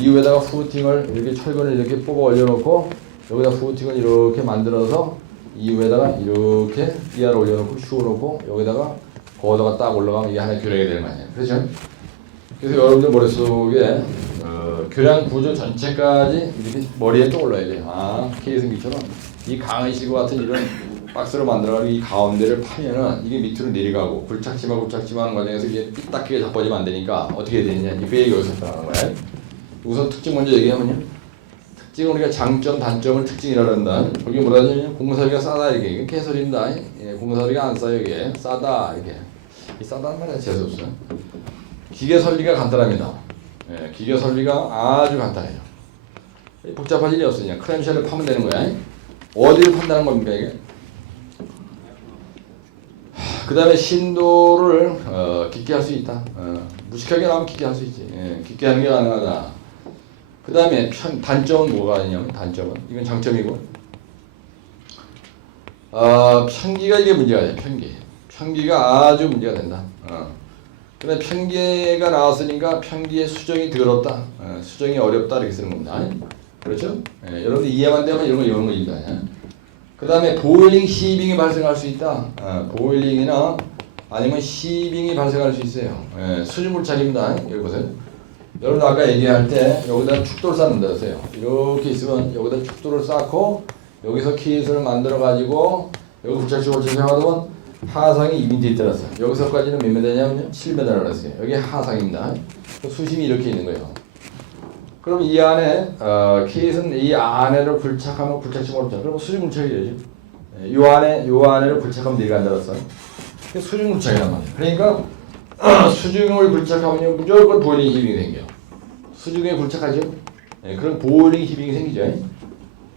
이후에다가 후팅을 이렇게 철근을 이렇게 뽑아 올려놓고 여기다 후팅을 이렇게 만들어서 이후에다가 이렇게 삐아를 올려놓고 씌워놓고 여기다가 거기다가 딱 올라가면 이게 하나의 교량이 되는 거 아니에요. 그렇죠? 그래서 여러분들 머릿속에 교량 구조 전체까지 이렇게 머리에 떠올라야 돼요. 케이승기처럼 이 강의 시구 같은 이런 박스로 만들어가지고 이 가운데를 파면은 이게 밑으로 내려가고 굴착심하고 굴착심하는 과정에서 이게 삐딱하게 잡아지면 안 되니까 어떻게 되느냐 그 얘기 여기서 나오는 거예요. 우선 특징 먼저 얘기하면요. 특징은 우리가 장점, 단점을 특징이라고 한다. 거기 뭐라 하냐면 공사비가 싸다 이게 이게 개소리입니다. 예, 공사비가 안 싸요 이게 싸다 이게 이 싸다는 말이 재수없어요. 기계 설비가 간단합니다. 예, 기계 설비가 아주 간단해요. 복잡한 일이 없어요. 그냥 크램쉘을 파면 되는 거야. 어디를 판다는 겁니까 이게? 그 다음에 신도를 깊게 할 수 있다. 무식하게 나오면 깊게 할 수 있지. 예, 깊게 하는 게 가능하다. 그 다음에 단점은 뭐가 있냐면 단점은 이건 장점이고 편기가 이게 문제가 돼요. 편기가 아주 문제가 된다. 근데 편기가 나왔으니까 편기의 수정이 더럽다. 수정이 어렵다 이렇게 쓰는 겁니다. 그렇죠? 예, 여러분들 이해만 되면 이런 거입니다. 그 다음에 보일링, 시빙이 발생할 수 있다. 보일링이나 아니면 시빙이 발생할 수 있어요. 수질물착입니다. 여기 보세요. 여러분 아까 얘기할 때 여기다 축도를 쌓는다 하세요. 이렇게 있으면 여기다 축도를 쌓고 여기서 킷을 만들어 가지고 여기 부착식으로 제작하면 하상이 2m 있더라서 여기서까지는 몇 m냐면요 7m라고 했어요. 여기 하상입니다. 수심이 이렇게 있는 거예요. 그럼 이 안에 킷은 이 안에를 굴착하면 굴착심으로 그럼 수직 물착이 되죠. 요 안에를 굴착하면 내려간다 그랬어요. 수중 굴착이란 말이에요. 그러니까 수중을 굴착하면 무조건 보일링 히빙이 생겨. 수중에 굴착하죠. 예, 그럼 보일링 히빙이 생기죠. 예,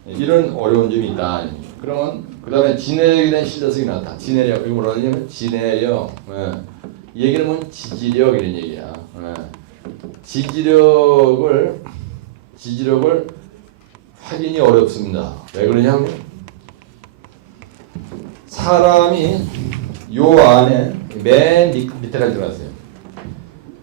이런 어려운 점이 있다. 그러면 그 다음에 지내력에 대한 신뢰성이 나타. 지내력 이거 뭐라 하냐면 지내력. 예. 이 얘기는 뭐 지지력 이런 얘기야. 예. 지지력을 확인이 어렵습니다. 왜 그러냐면 사람이 요 안에 맨 밑에까지 들어갔어요.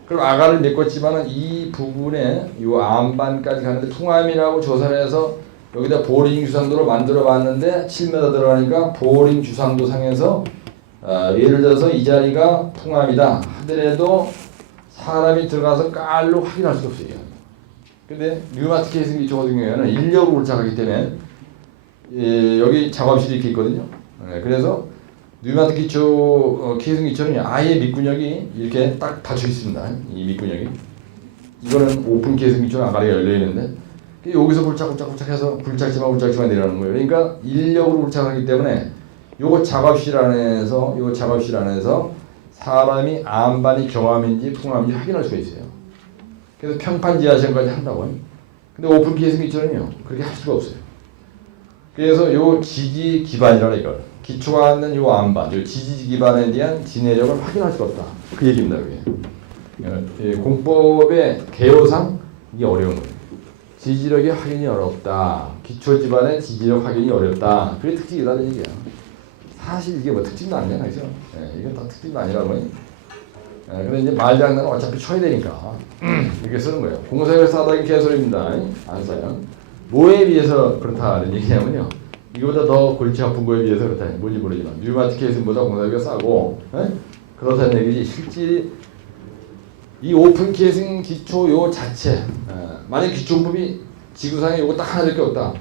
그럼 아가를 메꿨지만은 이 부분에 요 안반까지 가는데 풍암이라고 조사를 해서 여기다 보링 주상도로 만들어 봤는데 7m 들어가니까 보링 주상도 상에서 예를 들어서 이 자리가 풍암이다 하더라도 사람이 들어가서 깔로 확인할 수 없어요. 근데 류마틱 케이스 기초 같은 경우에는 인력으로 굴착하기 때문에 여기 작업실이 이렇게 있거든요. 그래서 류마틱 기초 케이스 기초는 아예 밑구녕이 이렇게 딱 닫혀 있습니다. 이 밑구녕이 이거는 오픈 케이스 기초는 아가리가 열려 있는데 여기서 굴착해서 굴착지만 내려가는 거예요. 그러니까 인력으로 굴착하기 때문에 요거 작업실 안에서 사람이 안반이 경암인지 풍암인지 확인할 수가 있어요. 그래서 평판 지하 시험까지 한다고요. 근데 오픈 케이스 기초는요 그렇게 할 수가 없어요. 그래서 요 지지 기반이라는 이걸 기초가 있는 요 안반, 요 지지 기반에 대한 지내력을 확인할 수가 없다. 그 얘기입니다. 그게 공법의 개요상 이게 어려운 거예요. 지지력이 확인이 어렵다. 기초 지반의 지지력 확인이 어렵다. 그게 특징이라는 얘기야. 사실 이게 뭐 특징도 아니잖아, 그죠? 이건 다 특징도 아니라고. 근데 이제 말장난은 어차피 쳐야 되니까 이렇게 쓰는 거예요. 공사에서 하다 개소리입니다. 안 써요. 뭐에 비해서 그렇다는 얘기냐면요. 이거보다 더 골치 아픈 거에 비해서 그렇다. 뭔지 모르지만 류마틱 케이스보다 공사비가 싸고 그렇다는 얘기지. 실제 이 오픈 케이싱 기초 요 자체 만약 기초부품이 지구상에 요거 딱 하나밖에 없다.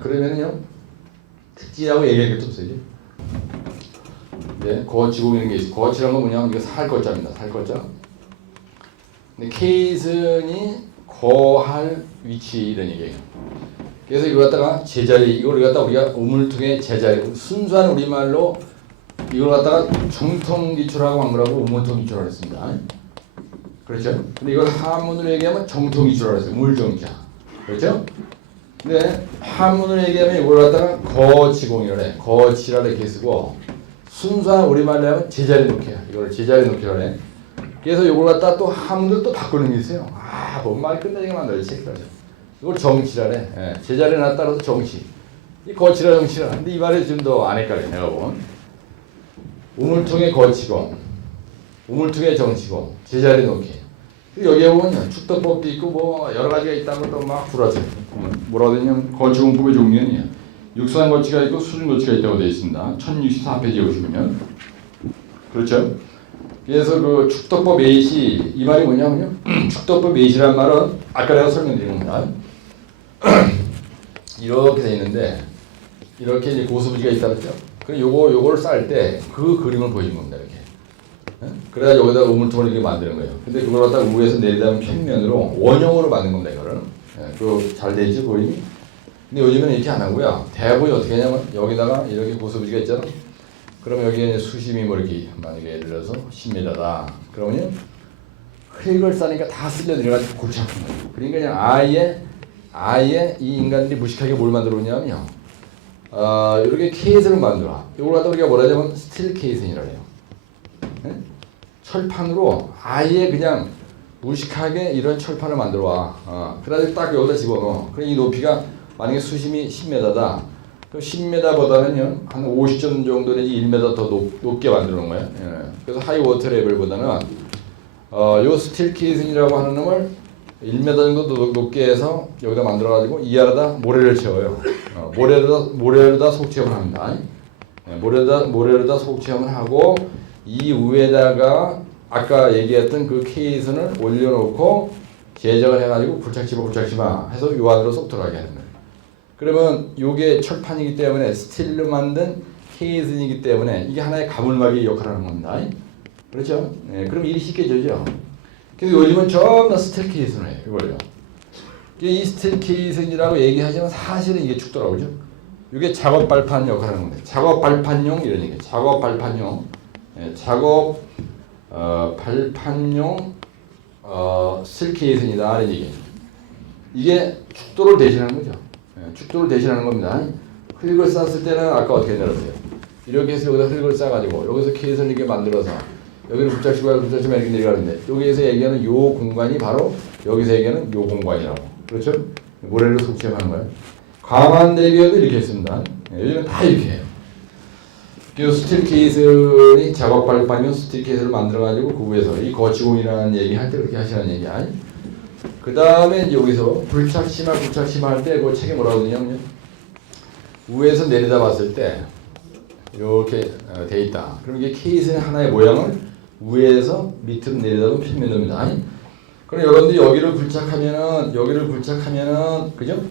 그러면은요 특징이라고 얘기할 게 없어요. 거치고 있는 게 있어. 거치란 건 뭐냐면 이거 살거자입니다. 살거자. 근데 케이슨이 거할 위치 이런 얘기예요. 그래서 이걸 갖다가 제자리 이걸 갖다가 우리가 우물통의 제자리 순수한 우리말로 이걸 갖다가 정통 기초라고 한 거라고 우물통 기초라고 했습니다. 그렇죠? 근데 이걸 한문으로 얘기하면 정통 기초라고 했어요. 우물정자. 그렇죠? 근데 한문으로 얘기하면 이걸 갖다가 거치공이라고 해. 거치라 이렇게 쓰고 순수한 우리말로 하면 제자리 놓기야. 이걸 제자리 놓기라고 해. 그래서 이걸 갖다 또 한문으로 또 바꾸는 게 있어요. 뭔 말이 끝내게 만들어 새끼라죠. 이걸 정치라래. 제자리에 따라서 정치. 이 거치라 정치라. 근데 이 말이 좀 더 안 헷갈려. 내가 본. 우물통의 거치공, 우물통의 정치공, 제자리 놓기. 여기에 보면 축덕법도 있고 뭐 여러 가지가 있다고 또 막 불어져. 뭐라 그러냐면 거치공법의 종류는 육상 거치가 있고 수중 거치가 있다고 되어 있습니다. 1064페이지에 보시면요. 그렇죠? 그래서 그 축덕법 A시 이 말이 뭐냐면요. 축덕법 A시란 말은 아까 내가 설명드린 겁니다. 이렇게 돼 있는데 이렇게 이제 고수부지가 있다 그랬죠. 그 요거를 쌀 때 그 그림을 보여준 겁니다. 이렇게. 그래야 여기다 우물통을 이렇게 만드는 거예요. 근데 그걸 갖다 위에서 내리다 평면으로 원형으로 만든 겁니다. 이거를. 그 잘 되지 보이니? 근데 요즘에는 이렇게 안 하고요. 대부분이 어떻게 하냐면 여기다가 이렇게 고수부지가 있잖아. 그러면 여기에 수심이 뭐 이렇게 만약에 예를 들어서 10m다. 그러면 흙을 싸니까 다 쓸려 내려가지고 골치 아픈 거예요. 그러니까 그냥 아예 이 인간들이 무식하게 뭘 만들어 오냐면요. 이렇게 케이스를 만들어. 이걸 갖다 우리가 뭐라 하냐면 스틸 케이슨이라고 해요. 철판으로 아예 그냥 무식하게 이런 철판을 만들어 와. 그래가지고 딱 여기다 집어넣어. 그럼 이 높이가 만약에 수심이 10m다. 그럼 10m보다는요 한 50점 정도 내지 1m 더 높게 만들어 놓은 거예요. 그래서 하이 워터 레벨보다는 요 스틸 케이슨이라고 하는 놈을 1m 정도 높게 해서 여기다 만들어가지고 이 안에다 모래를 채워요. 모래로다 속체험을 합니다. 모래로다 속체험을 하고 이 위에다가 아까 얘기했던 그 케이슨을 올려놓고 제작을 해가지고 굴착지마 해서 요 안으로 쏙 들어가게 하는 거예요. 그러면 요게 철판이기 때문에 스틸로 만든 케이슨이기 때문에 이게 하나의 가물막이 역할을 하는 겁니다. 그렇죠? 그럼 일이 쉽게 되죠. 근데 요즘은 전부 다 스틸 케이슨을 해요. 이걸요. 이 스틸 케이슨이라고 얘기하지만 사실은 이게 축도라고 그러죠. 이게 작업 발판 역할을 하는 겁니다. 작업 발판용 이런 얘기. 작업 발판용. 예, 작업 발판용 스틸케이슨이다 이런 얘기. 이게 축도를 대신하는 거죠. 예, 축도를 대신하는 겁니다. 흙을 쌌을 때는 아까 어떻게 내렸어요? 이렇게 해서 여기다 흙을 싸가지고 여기서 케이스를 이렇게 만들어서 여기를 붙잡시고 이렇게 내려가는데 여기에서 얘기하는 요 공간이 바로 여기서 얘기하는 요 공간이라고. 그렇죠? 모래를 속체하는 거예요. 광안대교도 이렇게 했습니다. 예, 요즘은 다 이렇게 해요. 그 스틸 케이스를 작업 발판용 스틸 케이스를 만들어가지고 그 위에서 이 거치공이라는 얘기 할 때 그렇게 하시는 얘기야. 그 다음에 여기서 불착 심화 할 때 그 책에 뭐라고 하냐면 위에서 내려다 봤을 때 이렇게 돼 있다. 그럼 이게 케이스의 하나의 모양을 위에서 밑으로 내려다본 평면도입니다. 그럼 여러분들이 여기를 불착하면은 그죠?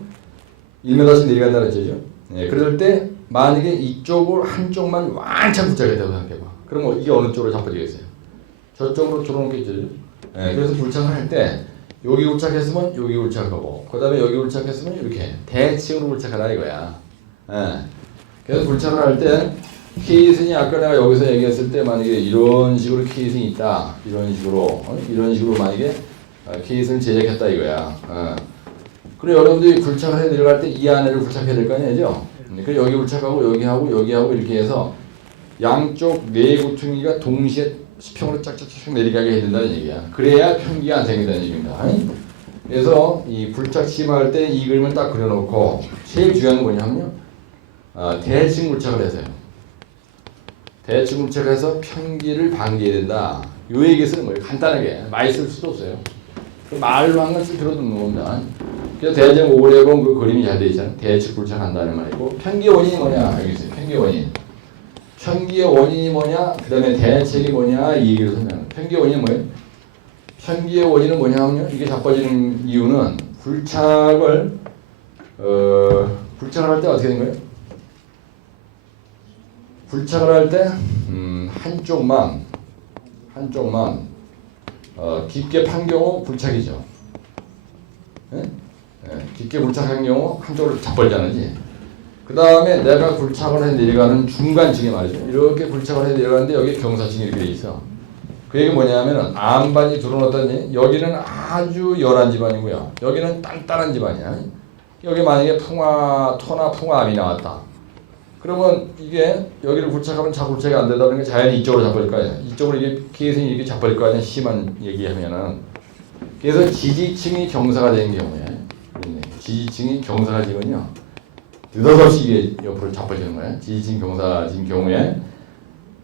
1m씩 내려간다는 뜻이죠. 네, 그럴 때 만약에 이쪽을 한쪽만 왕창 불착했다고 생각해봐. 그럼 이게 어느 쪽으로 잡아지겠어요? 저쪽으로 들어오겠죠. 네, 그래서 불착을 할 때 여기 불착했으면 여기 불착하고 그 다음에 여기 불착했으면 이렇게 대칭으로 불착하라 이거야. 네. 그래서 불착을 할 때 케이슨이 아까 내가 여기서 얘기했을 때 만약에 이런 식으로 케이슨이 있다. 이런 식으로 만약에 케이슨을 제작했다 이거야. 그리고 여러분들이 불착을 해 내려갈 때 이 안에를 불착해야 될 거 아니죠? 그래서 여기 불착하고 여기하고 이렇게 해서 양쪽 네 구퉁이가 동시에 수평으로 짝짝짝 내려가게 해야 된다는 얘기야. 그래야 편기가 안 생긴다는 얘기입니다. 그래서 이 불착 심화할 때 이 그림을 딱 그려놓고 제일 중요한 건 뭐냐면요. 대칭 불착을 해서요. 대칭 불착을 해서 편기를 방지해야 된다. 요 얘기 쓰는 거예요. 간단하게. 많이 쓸 수도 없어요. 그 말로 한 것을 들어두는 겁니다. 그래서 대략 5레공 그 그림이 잘 돼 있잖아요. 대칭 불착한다는 말이고 편기 원인이 뭐냐 여기 있어요. 편기 원인. 편기의 원인이 뭐냐 그 다음에 대책이 뭐냐 이 얘기를 설명해요. 편기의 원인은 뭐예요? 편기의 원인은 뭐냐면요. 이게 자빠지는 이유는 불착을 할 때 어떻게 된 거예요? 불착을 할 때 한쪽만 깊게 판 경우 불착이죠. 예? 예, 깊게 불착한 경우 한쪽으로 자빠지잖아요. 그 다음에 내가 불착을 해 내려가는 중간층에 말이죠. 이렇게 불착을 해 내려가는데 여기 경사층이 이렇게 돼 있어. 그 얘기 뭐냐면은 안반이 들어놓았더니 여기는 아주 열한 집안이고요. 여기는 단단한 집안이야. 여기 만약에 토나 풍화암이 나왔다. 그러면 이게 여기를 불착하면 자꾸 불착이 안 되다 보니까 자연히 이쪽으로 잡아질 거 아니야. 이쪽으로 이게 케이슨이 이렇게 잡아질 거 아니야. 심한 얘기하면은. 그래서 지지층이 경사가 되는 경우에 지지층이 경사가 되면요. 느닷없이 이게 옆으로 잡아지는 거야. 지지층 경사진 경우에.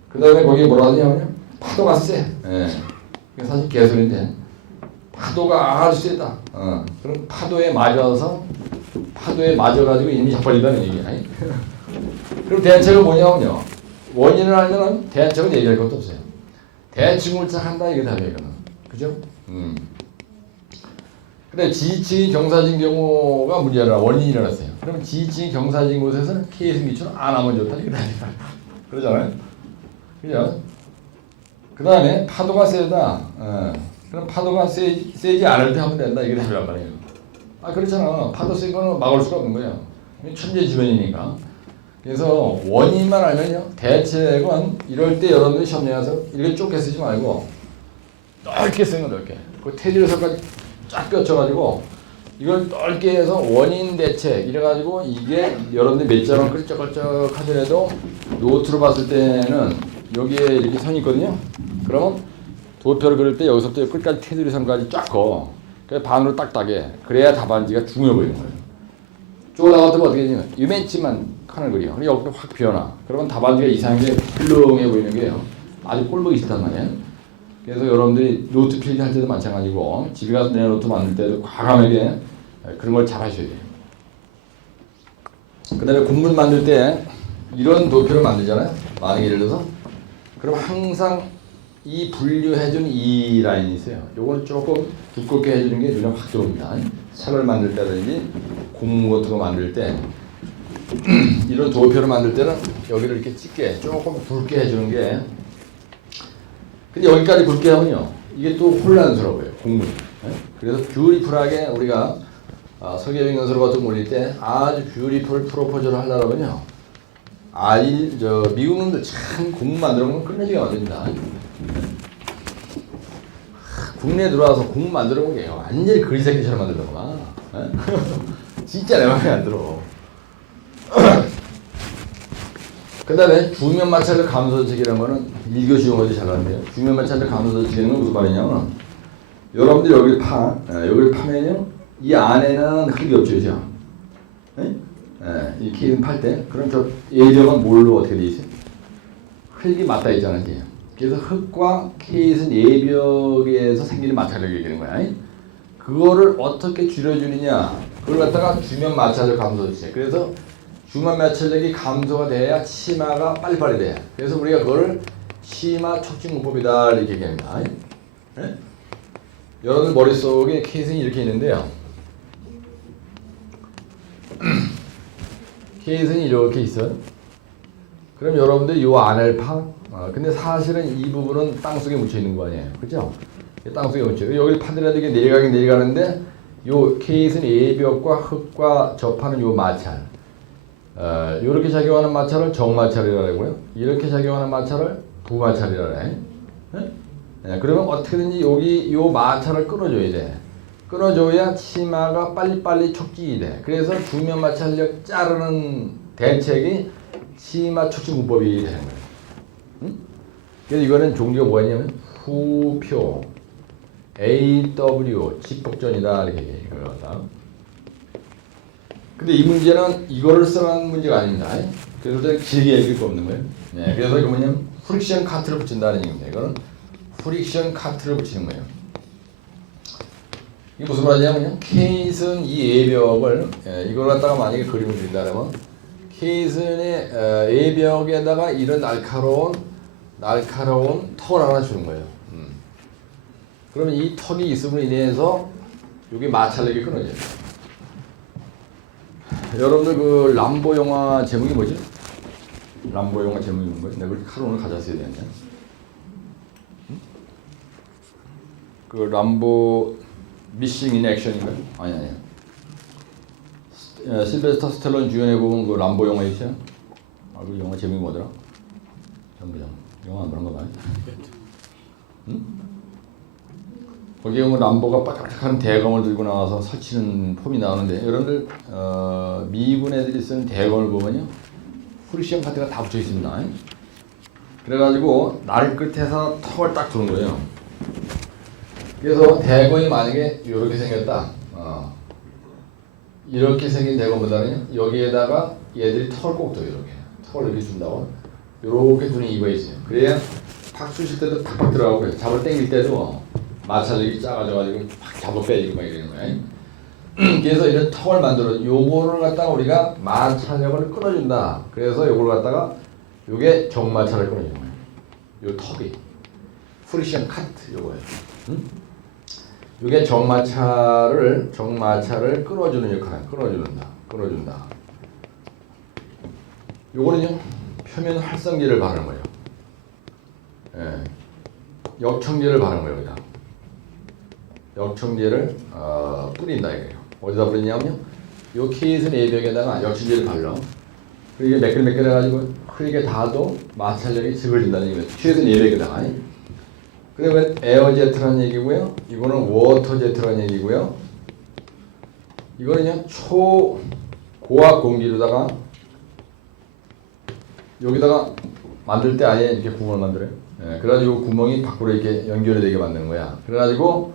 그 다음에 거기에 뭐라 하냐면요. 파도가 세. 예. 이게 사실 개소리인데 파도가 아주 세다. 그럼 파도에 맞아가지고 이미 자빠진다는 얘기야. 그럼 대책은 뭐냐면요. 원인을 알면 대책은 얘기할 것도 없어요. 대칭 불착한다 이게 답이에요. 이거는. 그죠? 근데 지지층이 경사진 경우가 문제라 원인이 일어났어요. 그러면 지지층이 경사진 곳에서는 케이스 기초는 안 하면 좋다 이게 답이에요. 그러잖아요. 그죠? 그 다음에 파도가 세다. 그럼 파도가 세지 않을 때 하면 된다 이게 답이란 말이에요. 그렇잖아. 파도 센 거는 막을 수가 없는 거예요. 천재지변이니까. 그래서 원인만 알면요. 대책은 이럴 때 여러분들이 시험장에 가서 이렇게 좁게 쓰지 말고 넓게 쓰는 거 넓게. 그 테두리에서까지 쫙 뼈쳐가지고 이걸 넓게 해서 원인 대책 이래가지고 이게 여러분들이 몇 자만 끌적끌적 하더라도 노트로 봤을 때는 여기에 이렇게 선이 있거든요. 그러면 도표를 그릴 때 여기서부터 끝까지 테두리 선까지 쫙 그어. 그래서 반으로 딱딱해. 그래야 답안지가 중요해 보이는 거예요. 쭉 나갔다가 어떻게 되냐면 유맨치만 칸을 그려. 그리고 여기서 확 비워놔. 그러면 답안지가 이상하게 훌륭해 보이는 게요. 아주 꼴보기 싫단 말이에요. 그래서 여러분들이 노트 필기할 때도 마찬가지고 집에 가서 내 노트 만들 때도 과감하게 그런 걸 잘 하셔야 돼요. 그 다음에 공문 만들 때 이런 도표를 만들잖아요. 만약에 예를 들어서 그럼 항상 이 분류해준 이 라인이 있어요. 요건 조금 두껍게 해주는 게 눈에 확 들어옵니다. 책을 만들 때든지 공문 같은 거 만들 때 이런 도표를 만들 때는 여기를 이렇게 짙게 조금 붉게 해주는 게 근데 여기까지 굵게 하면요 이게 또 혼란스러워요 공문이. 그래서 뷰티풀하게 우리가 설계비 연수로 같은 거 올릴 때 아주 뷰티풀 프로포즈를 하려면요. 미국 놈들 참 공부 만들어 보면 끝내주게 만듭니다. 국내에 들어와서 공부 만들어 본 게 완전히 그리새끼처럼 만들더구만. 진짜 내 맘에 안 들어. 그 다음에 주면 마찰력 감소적이라는 거는 1교시 용어도 잘 아는데요. 주면 마찰력 감소적이라는 건 무슨 말이냐면 여러분들 여기를 파면요. 이 안에는 흙이 없죠. 그죠? 이 케이스 팔 때 그럼 저 예벽은 뭘로 어떻게 돼 있어요? 흙이 맞닿아 있잖아요. 그래서 흙과 케이스 예벽에서 생기는 마찰력이 얘기하는 거야. 그거를 어떻게 줄여주느냐? 그걸 갖다가 주면 마찰력 감소지. 그래서 주면 마찰력이 감소가 돼야 치마가 빨리빨리 돼. 그래서 우리가 그거를 치마 촉진문법이다 이렇게 얘기합니다. 여러분들 머릿속에 케이스는 이렇게 있는데요. 케이스는 이렇게 있어요. 그럼 여러분들 요 안을 근데 사실은 이 부분은 땅속에 묻혀 있는 거 아니에요. 그죠? 땅속에 묻혀. 여기 파들어야 되게 내려가는데 요 케이스는 예벽과 흙과 접하는 요 마찰. 요렇게 작용하는 마찰을 정마찰이라고 하고요. 이렇게 작용하는 마찰을 부마찰이라고 해요. 그러면 어떻게든지 여기 요 마찰을 끊어줘야 돼. 끊어줘야 치마가 빨리빨리 촉진이 돼. 그래서 주면 마찰력 자르는 대책이 치마 촉진 문법이 되는 거예요. 그래서 이거는 종류가 뭐가 있냐면 후표, AW, 집복전이다 이렇게 얘기해요. 이걸 갖다. 근데 이 문제는 이거를 쓰는 문제가 아닙니다. 그래서 제가 길게 얘기할 거 없는 거예요. 그래서 이거 뭐냐면 프릭션 카트를 붙인다는 얘기입니다. 이거는 프릭션 카트를 붙이는 거예요. 이게 무슨 말이냐면요. 케이슨 이 예벽을 이걸 갖다가 만약에 그림을 그린다면 케이슨의 예벽에다가 이런 날카로운 턱을 하나 주는 거예요. 그러면 이 턱이 있음으로 인해서 여기 마찰력이 끊어져요. 여러분들 그 람보 영화 제목이 뭐지? 람보 영화 제목이 뭐지? 내가 그렇게 칼을 오늘 가져왔어야 되는데. 그 람보 미싱 인 액션인가요? 아니. 실베스터 스텔론 주연해 보면 그 람보 영화 있죠? 그 영화 제목이 뭐더라? 전부 영화 안 보는 거 봐요. 거기에 보면 람보가 빡빡한 대검을 들고 나와서 설치는 폼이 나오는데 여러분들 미군 애들이 쓰는 대검을 보면요 프리시엄 카트가 다 붙여 있습니다. 그래가지고 날 끝에서 턱을 딱 두는 거예요. 그래서 대검이 만약에 이렇게 생겼다. 이렇게 생긴 대검보다는 여기에다가 얘들이 턱을 꼭 둬요. 이렇게 턱을 이렇게 준다고 이렇게 두는 이유가 있어요. 그래야 팍 쑤실 때도 팍팍 들어가고 잡을 당길 때도 마찰력이 작아져가지고 팍 잡아 빼지고 막 이러는 거야. 그래서 이런 턱을 만들어 요거를 갖다가 우리가 마찰력을 끊어준다. 그래서 요걸 갖다가 요게 정마찰을 끊어주는 거예요. 요 턱이 프리션 카트 요거예요. 요게 정마찰을 끊어주는 역할, 끊어준다. 요거는요 표면 활성제를 바르는 거예요. 역청제를 바르는 거예요. 여기다. 역청제를 뿌린다 이거예요. 어디다 뿌리냐면요. 요 케이슨 예벽에다가 역청제를 발라. 그리고 이게 매끌매끌 해가지고 흙에 닿아도 마찰력이 적어진다는 얘기예요. 케이슨 예벽에다가. 그다음에 에어제트라는 얘기고요. 이거는 워터제트라는 얘기고요. 이거는요 초고압 공기로다가 여기다가 만들 때 아예 이렇게 구멍을 만들어요. 그래가지고 구멍이 밖으로 이렇게 연결이 되게 만드는 거야. 그래가지고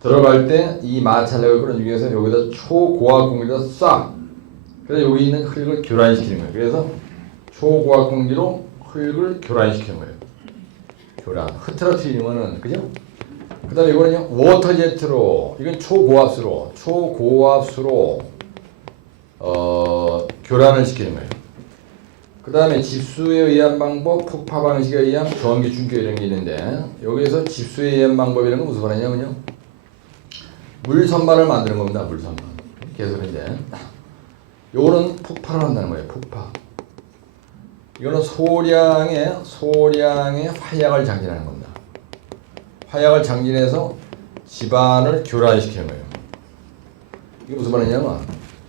들어갈 때 이 마찰력을 끌어주기 위해서 여기다 초고압 공기로 쏴. 그래서 여기 있는 흙을 교란시키는 거예요. 그래서 초고압 공기로 흙을 교란시키는 거예요. 교란. 흐트러뜨리는 거는 그죠? 그 다음에 이거는요 워터제트로 이건 초고압수로 교란을 시키는 거예요. 그 다음에 집수에 의한 방법, 폭파 방식에 의한 전기 충격 이런 게 있는데 여기에서 집수에 의한 방법이라는 건 무슨 말이냐면요 물선반을 만드는 겁니다. 물선반. 개소리인데 요거는 폭파를 한다는 거예요. 폭파. 이거는 소량의 화약을 장진하는 겁니다. 화약을 장진해서 집안을 교란시키는 거예요. 이게 무슨 말이냐면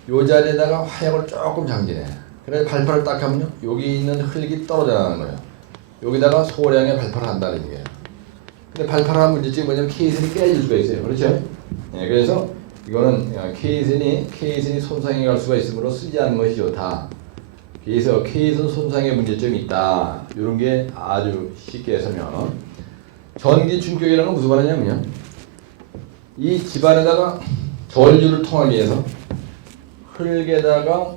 요 자리에다가 화약을 조금 장진해. 그래서 발판을 딱 하면요 여기 있는 흙이 떨어져 나가는 거예요. 여기다가 소량의 발판을 한다는 얘기예요. 근데 발판을 한 문제점이 뭐냐면 케이슨이 깨질 수가 있어요. 그렇죠? 네, 그래서 이거는 케이슨이 손상해 갈 수가 있으므로 쓰지 않는 것이 좋다. 그래서 케이슨 손상의 문제점이 있다. 이런 게 아주 쉽게 설명. 전기 충격이라는 건 무슨 말이냐면요. 이 집안에다가 전류를 통하기 위해서 흙에다가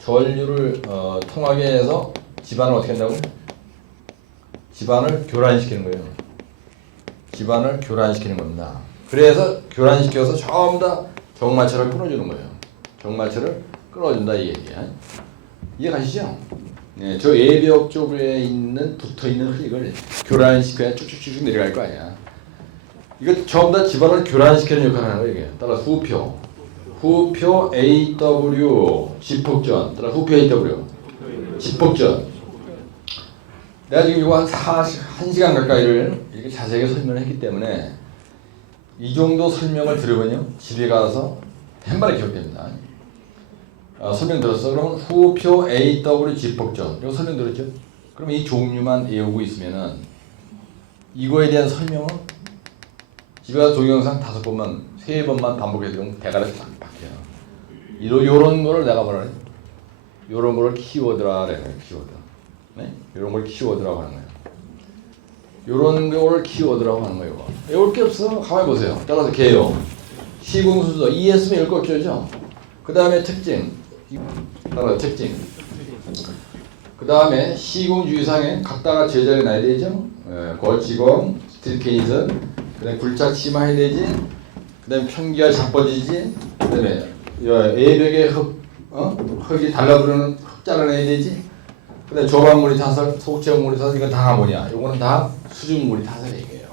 전류를 통하게 해서 집안을 어떻게 한다고? 집안을 교란시키는 거예요. 집안을 교란시키는 겁니다. 그래서 교란시켜서 전부 다 정마철을 끊어주는 거예요. 정마철을 끊어준다 이 얘기야. 이해가시죠? 네, 저 예벽 쪽에 있는 붙어있는 흙을 교란시켜야 쭉쭉쭉 내려갈 거 아니야. 이거 전부 다 집안을 교란시키는 역할을 하는 거예요. 이게. 따라서 후표 AW 집폭전. 따라서 후표 AW 집폭전. 내가 지금 이거 한 1시간 가까이를 이렇게 자세하게 설명을 했기 때문에 이 정도 설명을 들으면요 집에 가서 한 번에 기억됩니다. 설명 들었어? 그러면 후표 AW 집폭전 이거 설명 들었죠? 그럼 이 종류만 외우고 있으면은 이거에 대한 설명은 집에 가서 동영상 5번만 3번만 반복해서 대가리 딱 바뀌어요. 요런 거를 내가 뭐라 그래? 요런 거를 키워드라 그래. 키워드. 네? 요런 걸 키워드라고 하는 거예요. 요런 거를 키워드라고 하는 거예요. 외울 게 없어. 가만히 보세요. 따라서 개요. 시궁순서 ES면 읽을 거 없죠. 그 다음에 특징. 따라서 특징. 그 다음에 시궁주의상에 각다가 제자리에 놔야 되죠. 걸치공, 스틸케이슨, 그 다음에 굴착 심화해야 되지. 그 다음에 편기가 자빠지지. 그 다음에 예벽에 흙이 달라붙는 흙 잘라내야 되지. 그 다음에 조방물이 타설, 속체물이 타설, 이건 다 뭐냐? 요거는 다 수증물이 타설 얘기예요.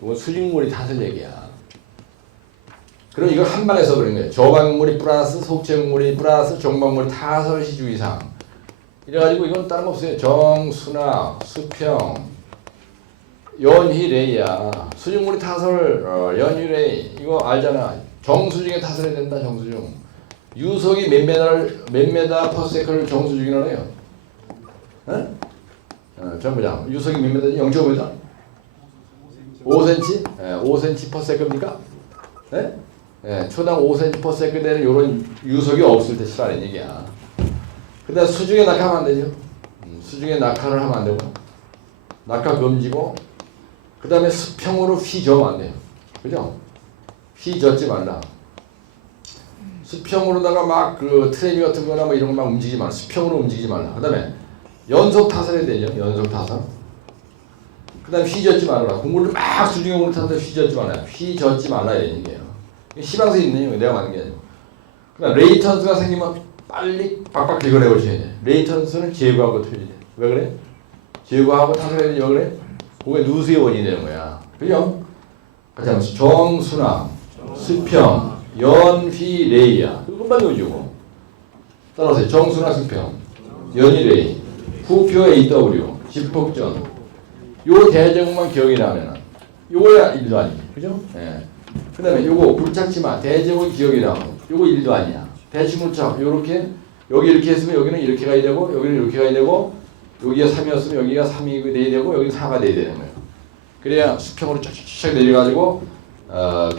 요건 수증물이 타설 얘기야. 그럼 이걸 한 방에 써버린 거예요. 저방물이 플러스 속체물이 플러스 정방물이 타설 시주의상. 이래가지고 이건 다른 거 없어요. 정수나 수평, 연희레이야. 수증물이 타설, 연희레이. 이거 알잖아. 정수중에 타설해야 된다. 정수중. 유속이 몇 메다 퍼 세컨을 정수중이라고 해요. 정부장. 유속이 몇 메다? 0.5m? 5cm? 5cm 퍼 세컨입니까? 네? 네, 초당 5cm 퍼 세컨 되는 이런 유속이 없을 때 싫어하는 얘기야. 그 다음 수중에 낙하하면 안 되죠. 수중에 낙하를 하면 안 되고 낙하 금지고 그 다음에 수평으로 휘저으면 안 돼요. 그죠? 휘젓지 말라. 수평으로다가 막 그 트레비 같은 거나 뭐 이런 거 막 움직이지 말라. 수평으로 움직이지 말라. 그 다음에 연속 타설해야 되죠. 연속 타설. 그 다음에 휘젓지 말라. 공부를 막 수중에 오는 타설 휘젓지 말라. 휘젓지 말라 이런 얘기예요. 시방서 있는 얘기 내가 만든 게 아니고. 그 다음 레이턴스가 생기면 빨리 빡빡 긁어내버리셔야 돼. 레이턴스는 제거하고 틀려야 돼. 왜 그래? 제거하고 타설해야 되지. 왜 그래? 그게 누수의 원인이 되는 거야. 그죠? 같이 하면 정수나 수평 연휘레이야. 그것만 외워주고. 따라서 정수나 수평, 연휘레이, 후표 AW, 집폭전. 요 대제목만 기억이 나면은 요거야 일도 아니야. 그죠? 예. 그 다음에 요거 굴착치마 대제목 기억이 나면 요거 일도 아니야. 대칭굴착 요렇게 여기 이렇게 했으면 여기는 이렇게 가야 되고 여기는 이렇게 가야 되고 여기가 3이었으면 여기가 3이 돼야 되고 여기는 4가 돼야 되는 거예요. 그래야 수평으로 쫙쫙 내려가지고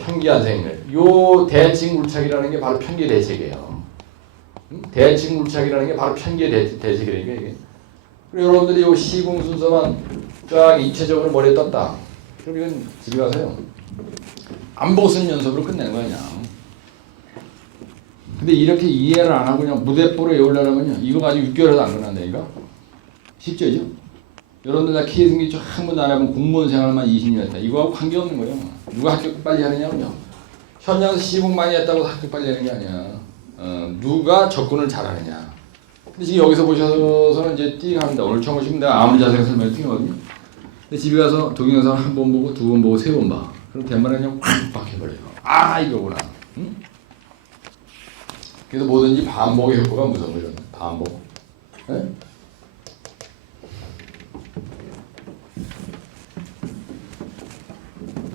편기안생을 요 대칭굴착이라는 게 바로 편기 대책이에요. 대칭굴착이라는 게 바로 편기 대책이라는 게 이게. 그리고 여러분들이 요 시공 순서만 쫙 입체적으로 머리에 떴다. 그럼 이건 집에 가서요. 안 보고 쓰는 연습으로 끝내는 거야 그냥. 근데 이렇게 이해를 안 하고 그냥 무대뽀로 외우려면요. 이거 가지고 6개월에도 안 끝난다니까. 쉽죠? 여러분들 다 키 승기 한 번도 안 해본 공무원 생활만 20년 했다. 이거하고 관계없는 거예요. 누가 합격 빨리 하느냐면요. 현장에서 시공 많이 했다고 합격 빨리 하는 게 아니야. 누가 접근을 잘하느냐. 근데 지금 여기서 보셔서는 이제 띵 합니다. 오늘 처음 오시면 내가 아무리 자세히 설명을 띵하거든요. 근데 집에 가서 동영상 한 번 보고 2번 보고 3번 봐. 그럼 대만에 그냥 확 박혀버려요. 아 이거구나. 응? 그래서 뭐든지 반복의 효과가 무서운 거죠. 반복. 네?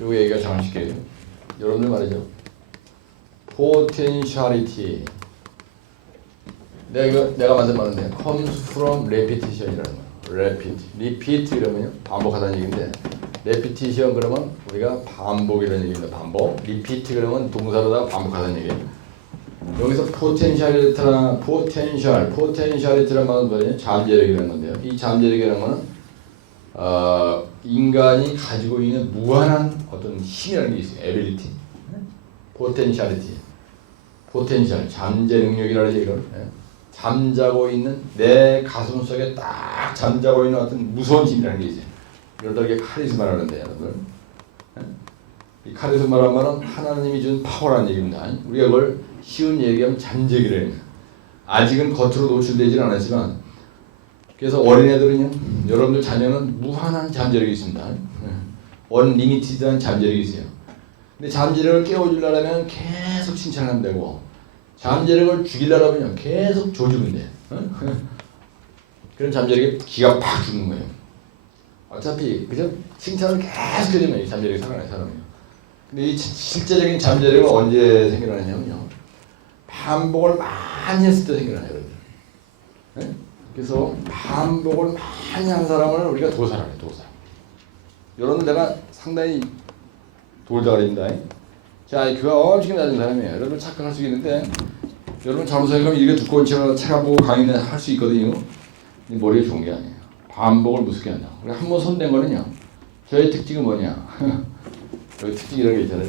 요 얘기가 장식이에요. 여러분들 말이죠. potentiality. 내가 만든 말인데 comes from repetition이라는 거예요. repeat 이러면요 반복하다는 얘기인데 repetition 그러면 우리가 반복이라는 얘기입니다. 반복. repeat 그러면 동사로다가 반복하다는 얘기예요. 여기서 potentiality라는 말은 뭐예요? 잠재력이라는 건데요. 이 잠재력이라는 거는 인간이 가지고 있는 무한한 어떤 힘이라는 게 있어요. ability, potentiality, 잠재 능력이라는 얘기를. 잠자고 있는 내 가슴 속에 딱 잠자고 있는 어떤 무서운 힘이라는 게 있어요. 이러다 이게 카리스마라는데 여러분. 이 카리스마란 말은 하나님이 준 파워라는 얘기입니다. 우리가 그걸 쉬운 얘기하면 잠재기라는 거예요. 아직은 겉으로 노출되지는 않았지만 그래서 어린애들은요, 여러분들 자녀는 무한한 잠재력이 있습니다. 언리미티드한 잠재력이 있어요. 근데 잠재력을 깨워주려면 계속 칭찬하면 되고 잠재력을 죽이려면 계속 조주면 돼. 그런 잠재력이 기가 팍 죽는 거예요. 어차피 그죠? 칭찬을 계속 해주면 이 잠재력이 살아나요, 사람이. 근데 이 실제적인 잠재력은 언제 생겨나냐면요, 반복을 많이 했을 때 생겨나요, 여러분. 그래서 반복을 많이 한 사람을 우리가 도사라고 해요, 도사. 여러분 내가 상당히 돌자가리입니다. 자, IQ가 엄청 낮은 사람이에요. 여러분 착각할 수 있는데 여러분 잘못 생각하면 이렇게 두꺼운 책 보고 강의는 할 수 있거든요. 근데 머리가 좋은 게 아니에요. 반복을 무섭게 한다. 우리 한 번 손댄 거는요. 저의 특징은 뭐냐? 여기 특징이라는 게 있잖아요.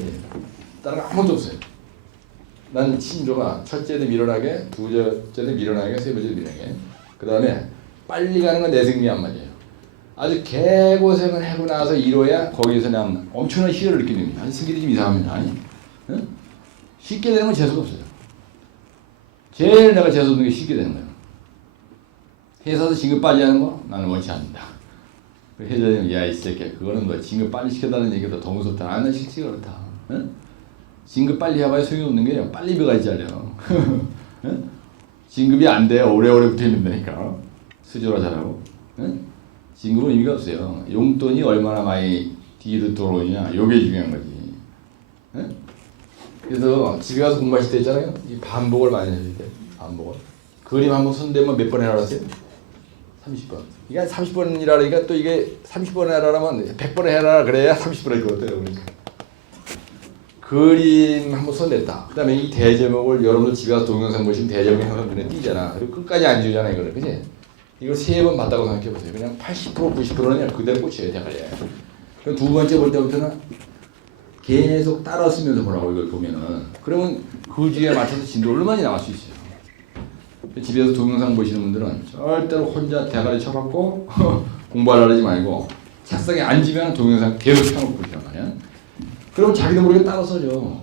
다른 거 아무것도 없어요. 난 신조가 첫째도 밀어나게, 두째도 밀어나게, 세 번째도 밀어나게. 그 다음에 빨리 가는 건 내 승리 안 맞아요. 아주 개고생을 하고 나서 이뤄야 거기에서 난 엄청난 희열을 느끼는 겁니다. 아니 승기도 좀 이상합니다. 아니? 응? 쉽게 되는 건 재수가 없어요. 제일 내가 재수 없는 게 쉽게 되는 거예요. 회사에서 진급 빨리 하는 거 나는 원치 않는다. 회사장님, 야 이 새끼야, 그거는 뭐 진급 빨리 시켜달라는 얘기보다 더 무섭다. 아, 나 실제가 그렇다. 응? 진급 빨리 해봐야 소용이 없는 게 빨리 배가지 잘려. 응? 진급이 안 돼요. 오래오래 붙어 있는다니까. 수저라 잘하고. 응? 진급은 의미가 없어요. 용돈이 얼마나 많이 뒤로 들어오냐, 요게 중요한 거지. 응? 그래서 집에 가서 공부하실 때 있잖아요. 이 반복을 많이 하실 때, 반복을. 그림 한번 손대면 몇 번 해라세요? 30번. 이게 30번이라 그러니까 또 이게 30번 해라라면 100번 해라 그래야 30번 할 것 같아요. 그러니까. 그림 한번 손댔다. 그 다음에 이 대제목을 여러분들 집에 가서 동영상 보시면 대제목이 항상 눈에 띄잖아. 그리고 끝까지 안 지우잖아, 이거를. 그지? 이걸 3번 봤다고 생각해보세요. 그냥 80%, 90%는 그냥 그대로 꽂혀요, 대가리에. 그럼 두 번째 볼 때부터는 계속 따라 쓰면서 보라고, 이걸 보면은. 그러면 그 주에 맞춰서 진도를 많이 나갈 수 있어요. 집에서 동영상 보시는 분들은 절대로 혼자 대가리 쳐박고 공부하려 하지 말고 책상에 앉으면 동영상 계속 켜놓고 보시란 말이야. 그럼 자기도 모르게 따라 써죠.